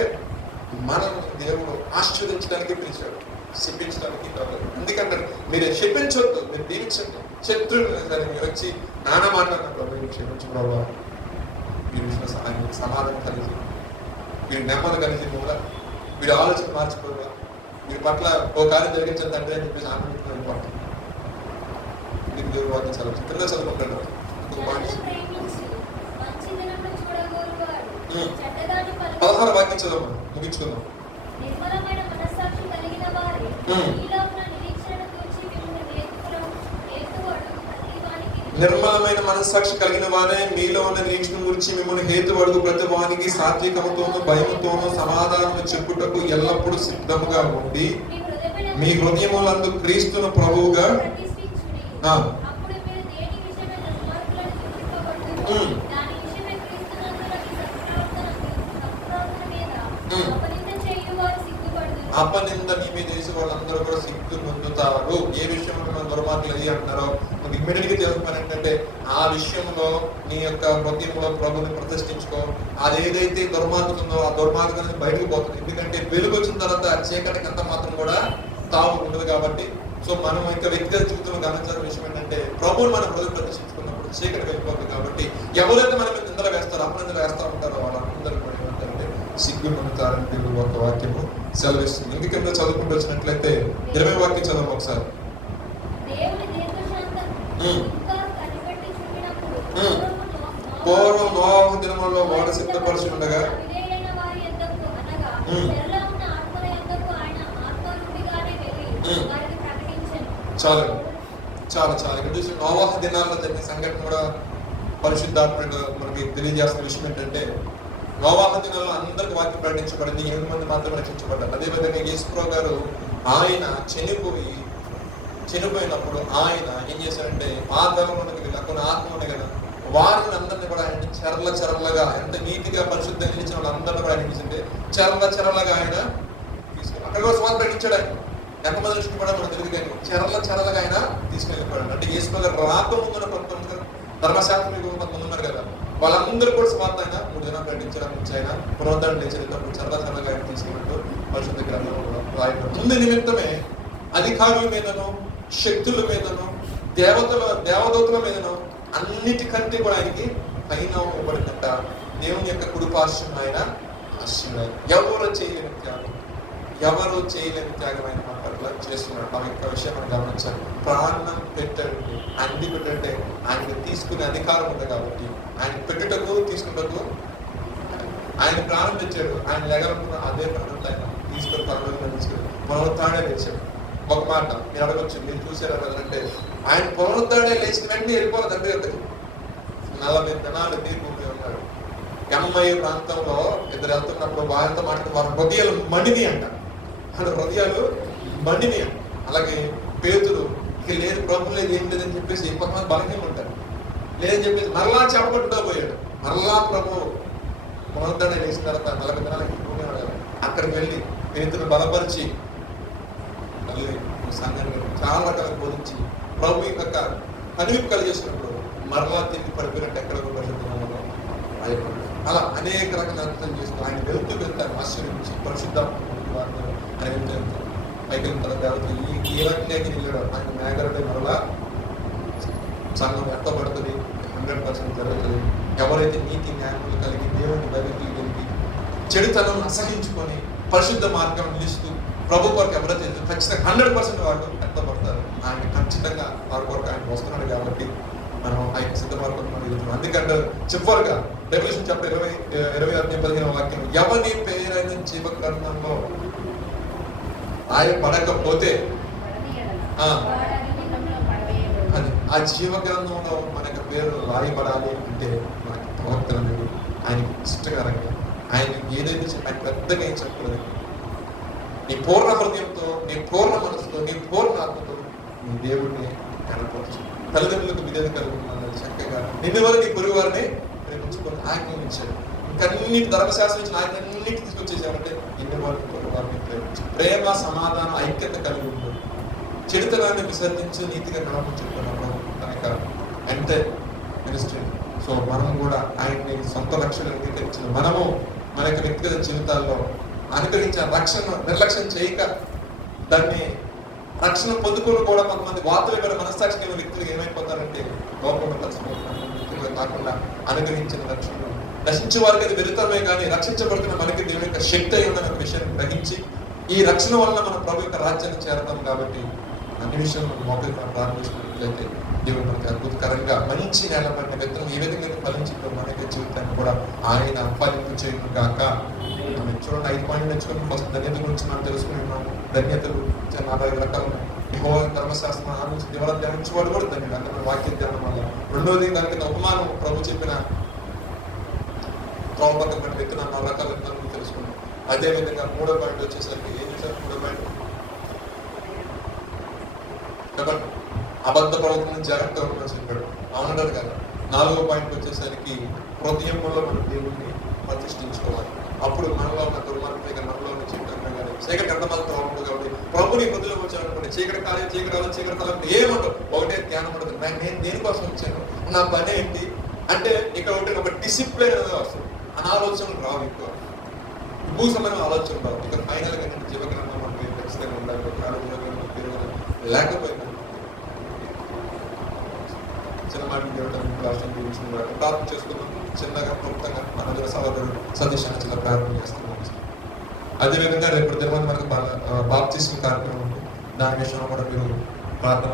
మనం దేవుడు ఆశీర్వదించడానికి పిలిచాడు, శిప్పించడానికి కాదు. ఎందుకంటే మీరు శిప్పించవద్దు, మీరు దీవించండి. శత్రువులు మీరు వచ్చి నానా మాట్లాడినప్పుడు మీరు క్షమించు ప్రభావ, మీరు విషయంలో సహాయం సమాధానం కలిగి, మీరు నెమ్మది కలిగి కూడా వీడు ఆలోచన మార్చుకోవా, వీరి పట్ల ఓ కార్యం జరిగించండి తండ్రి అని చెప్పేసి ఆనందించడం ఇంపార్టెంట్. మీకు దేవుడు వాటిని చాలా చిత్రంగా చదువుకుంటాడు. ఇంకొక పాయింట్ 16 వాక్యం చదవమని ముగించుకుందాం. నిర్మలమైన మనస్సాక్షి కలిగిన వారే మీలో ఉన్న నిరీక్షణ గురించి మిమ్మల్ని హేతువడుగు ప్రతి వానికి సాత్వికముతోనూ భయముతోనూ సమాధానము చెప్పుటకు ఎల్లప్పుడూ సిద్ధముగా ఉండి మీ హృదయములందు క్రీస్తును ప్రభువుగా అపనింద మీ మీద చేసే వాళ్ళందరూ కూడా సిగ్గు పొందుతారు. ఏ విషయంలో మనం దుర్మార్గులు అది అంటున్నారో మనకి ఇమ్మీడియట్ గా తెలుసుకున్నారు ఏంటంటే ఆ విషయంలో నీ యొక్క హృదయంలో ప్రభుని ప్రతిష్ఠించుకో. అదేదైతే దుర్మార్గత ఉందో ఆ దుర్మార్గం అనేది బయటకు పోతుంది. ఎందుకంటే వెలుగు వచ్చిన తర్వాత చీకటికి అంత మాత్రం కూడా తావు ఉండదు కాబట్టి. సో మనం ఇంకా వ్యక్తిగత జీవితంలో గమనించాల్సిన విషయం ఏంటంటే ప్రభుని మనం హృదయం ప్రదర్శించుకున్నప్పుడు చీకటి వెళ్ళిపోతుంది. కాబట్టి ఎవరైతే మన మీద నిందలు వేస్తారో అపనిందలు వేస్తూ ఉంటారో వాళ్ళందరూ కూడా ఏమంటారంటే సిగ్గు పొందుతారని దేవుడు ఒక వాక్యము సెలవిస్తుంది. ఎందుకంటే చదువుకుంటూ వచ్చినట్లయితే 20 వాక్యం చదవం ఒకసారి. పూర్వం నోవహు దినములలో ఓడ సిద్ధపరచి ఉండగా చాలా చాలా చాలా ఇక్కడ చూసి నోవహు దినాల్లో జరిగిన సంఘటన కూడా పరిశుద్ధాత్మగా మనకి తెలియజేస్తున్న విషయం ఏంటంటే నోవహు దినాల్లో అందరికి వాక్యం ప్రకటించబడింది, 8 మంది మాత్రమే రక్షించబడ్డారు. అదేవిధంగా యేసుప్రభు గారు ఆయన చనిపోయినప్పుడు ఆయన ఏం చేశారంటే ఆ ధర్మంలోకి వెళ్ళి కొన్ని ఆత్మ ఉన్నాయి కదా వారిని అందరినీ కూడా ఆయన చెరలగా ఎంత నీతిగా పరిశుద్ధంగా నిలిచిన వాళ్ళందరినీ కూడా ఆయన ఏంటంటే చెరలగా ఆయన తీసుకెళ్ళి అక్కడ కూడా స్వార్థ ప్రకటించాడు. ఆయన ఎంతమంది దృష్టి కూడా మనకు తెలియదు కానీ చెరలగా ఆయన తీసుకెళ్ళిపోయాడు. అంటే యేసుప్రభు గారు రాకముందున కొంతమంది ధర్మశాస్త్రం కొంతమంది ఉన్నారు కదా వాళ్ళందరూ కూడా స్వార్థ ఆయన 3 దినాలు ప్రకటించడం నుంచి ఆయన పునరుద్ధరణ లేచేటప్పుడు చెరలగా ఆయన తీసుకున్నట్టు పరిశుద్ధ గ్రంథంలో రాయడం. ముందు నిమిత్తమే అధికారుల మీదను శక్తుల మీదను దేవదూతల మీదను అన్నిటికంటే కూడా ఆయనకి పైన ఇవ్వబడినట్ట దేవుని యొక్క కుడిపార్శ్వం ఆయన ఆశీర్వాదం. ఎవరు చేయలేని త్యాగం ఆయన మన పట్ల చేస్తున్నాడు. ఆ యొక్క విషయం మనం గమనించాలి. ప్రాణం పెట్టాడు ఆయన పెట్టంటే ఆయనకి తీసుకునే అధికారం ఉంది కాబట్టి ఆయన పెట్టుటకు తీసుకున్నకు ఆయన ప్రాణం తెచ్చాడు. ఆయన లేగనుకున్న అదే ప్రాణం ఆయన తీసుకొని పునరుత్థానే లేచాడు. ఒక మాట మీరు అడగొచ్చు, మీరు చూసారా అంటే ఆయన పునరుత్థానే లేచిన వెంటనే వెళ్ళిపోవాలి తండ్రి దగ్గరికి. 40 దినాలు భూమి ఉన్నాడు. ఎమ్మయ్య ప్రాంతంలో ఇద్దరు వెళ్తున్నప్పుడు వారితో మాట్లాడి వారి హృదయాలు మండిని అంట. వాళ్ళ హృదయాలు మండిని అంట. అలాగే పేతురు ఇక లేదు ప్రభు లేదు ఏం లేదని చెప్పేసి కొంతమంది బలహీనం ఉంటారు. లేదని చెప్పేసి మరలా చెప్పబట్టుగా పోయాడు. మరలా ప్రభు పునరుద్ధరణ వేసిన తర్వాత 40 దినాలకి భూమి ఉన్నాడు. అక్కడికి వెళ్ళి పేతురు బలపరిచి సంఘాన్ని చాలా రకాల బోధించి ప్రభు యొక్క కనువిప్పు కలిగేసినప్పుడు మరలా తిరిగి పడిపోయినట్టు ఎక్కడో పరిశుద్ధంలో అయిపోయాడు. అలా అనేక రకాల అర్థం చేస్తూ ఆయన వెళ్తారు ఆశ్చర్యించి పరిశుద్ధాత్మ ఆయన వెళ్తారు పైకి వెళ్తారు. దేవతలు ఏ రకంగా వెళ్ళాడు ఆయన మేఘరుడే మరలా సంఘం ఎత్తబడుతుంది. 100% జరుగుతుంది. ఎవరైతే నీతి న్యాయములు కలిగి దేవుని భయభక్తులు కలిగి చెడుతనం అసహించుకొని పరిశుద్ధ మార్గం నిలుస్తూ ప్రభు కొరకు ఎవరైతే ఖచ్చితంగా 100% వాళ్ళు ఎత్తబడతారు. ఆయన ఖచ్చితంగా వారి కొరకు ఆయన వస్తున్నాడు కాబట్టి మనం ఆయన సిద్ధపడుతుంది. అందుకంటే చివరిగా రెవల్యూషన్ చాప్టర్ 20:15 వాక్యం ఎవరి పేరైన జీవగ్రంథంలో ఆయన పడకపోతే అది ఆ జీవగ్రంథంలో మనకు పేరు రాయబడాలి అంటే మనకి ప్రవక్తలు అనేది ఆయనకి ఇష్టకరంగా ఆయన ఏదైతే ఆయన పెద్దగా ఏం చెప్పలేదు. నీ పూర్ణ హృదయంతో నీ పూర్ణ మనసుతో నీ పూర్ణ ఆత్మతో నీ దేవుడిని కనపరచు. తల్లిదండ్రులకు విధేయత కలిగి ఉండాలి. చక్కగా నిన్ను వల్ల నీ పొరుగు వారిని ప్రేమించుకొని ఆజ్ఞయించాడు. ఇంకన్ని ధర్మశాస్త్రం ఇచ్చిన ఆజ్ఞలన్నిటి తీసుకొచ్చేసామంటే నిన్ను వల్ల పొరుగు వారిని ప్రేమించు. ప్రేమ, సమాధానం, ఐక్యత కలిగి ఉంటుంది. చెడుతనాన్ని విసర్జించి నీతిగా నడపడం కనుక అంటే మినిస్ట్రీ. సో మనం కూడా ఆయన్ని సొంత రక్షణ అంగీకరించిన మనము మన యొక్క వ్యక్తిగత జీవితాల్లో అనుకరించిన రక్షణ నిర్లక్ష్యం చేయక దాన్ని రక్షణ పొందుకోవడం కూడా కొంతమంది వార్తలు మనస్సాక్షి వ్యక్తులు ఏమైపోతారంటే లోపల వ్యక్తులుగా కాకుండా అనుగ్రహించిన రక్షణ నశించే వారికి అది వెళుతామే కానీ రక్షించబడుతున్న మనకి దేవుని యొక్క శక్తి అయి ఉందన్న విషయాన్ని గ్రహించి ఈ రక్షణ వలన మన ప్రభు యొక్క రాజ్యాన్ని చేరతాం. కాబట్టి అన్ని విషయాలు మనం మోకరి ప్రారంభించినట్లయితే దేవుడు మనకి అద్భుతకరంగా మంచి నేలపడిన వ్యక్తులను ఏ విధంగా ఫలించిందో మన యొక్క జీవితాన్ని కూడా ఆయన ఫలింపు చేయడం కాక. మనం చూడండి 5 పాయింట్లు నేర్చుకుని ఫస్ట్ ధన్యత గురించి మనం తెలుసుకుని ఉన్నాం. ధన్యతలు 40 రకాలు యెహోవా ధర్మశాస్త్రం ఆలోచించి దేవాల ధ్యానించేవాడు కూడా ధన్యుడు. అంటే వాక్య ధ్యానం వల్ల. రెండోది దానికి ఉపమానం ప్రభు చెప్పిన త్రోవబద్ధమైన వ్యక్తులు 4 రకాల వ్యక్తులను తెలుసుకున్నాం. అదే విధంగా 3వ పాయింట్ వచ్చేసరికి ఏం చేశారు? 3వ పాయింట్ చెప్పండి. అబద్ధ ప్రవర్తన జాగ్రత్తగా ఉండమని చెప్పాడు. అవునంటారు కదా. 4వ పాయింట్ వచ్చేసరికి హృదయంలో మన దేవుడిని ప్రతిష్ఠించుకోవాలి. అప్పుడు మనలో ఉన్న దుర్మార్గం మనలో ఉన్న చీకటి కానీ చీకటి ఎంతమంది ఉండదు. కాబట్టి ప్రభుని హృదయంలో వచ్చానుకోండి చీకటి కార్యం చీకటి కాలం ఏముండదు. ఒకటే ధ్యానం ఉండదు. నేను దేనికోసం వచ్చాను, నా పని ఏంటి అంటే ఇక్కడ ఒకటి ఒక డిసిప్లిన్ అనేది వస్తుంది. అనాలోచనలు రావు. ఎక్కువ భూసమైన ఆలోచనలు రావు. ఇక ఫైనల్ గా జీవగ్రంథం మనకి ఖచ్చితంగా ఉండాలి. లేకపోయినా చిన్న మాటలు చేయడం క్లాసులు ప్రార్థన చేసుకున్నాం. చిన్నగా క్లుప్తంగా మనందరూ సహోదరుడు సతీష్ అని చిన్న ప్రార్థన చేస్తున్నాం. అదేవిధంగా రేపు దినమంది మనకు బాప్తిస్మ కార్యక్రమం ఉంది. దాని విషయంలో కూడా మీరు ప్రార్థన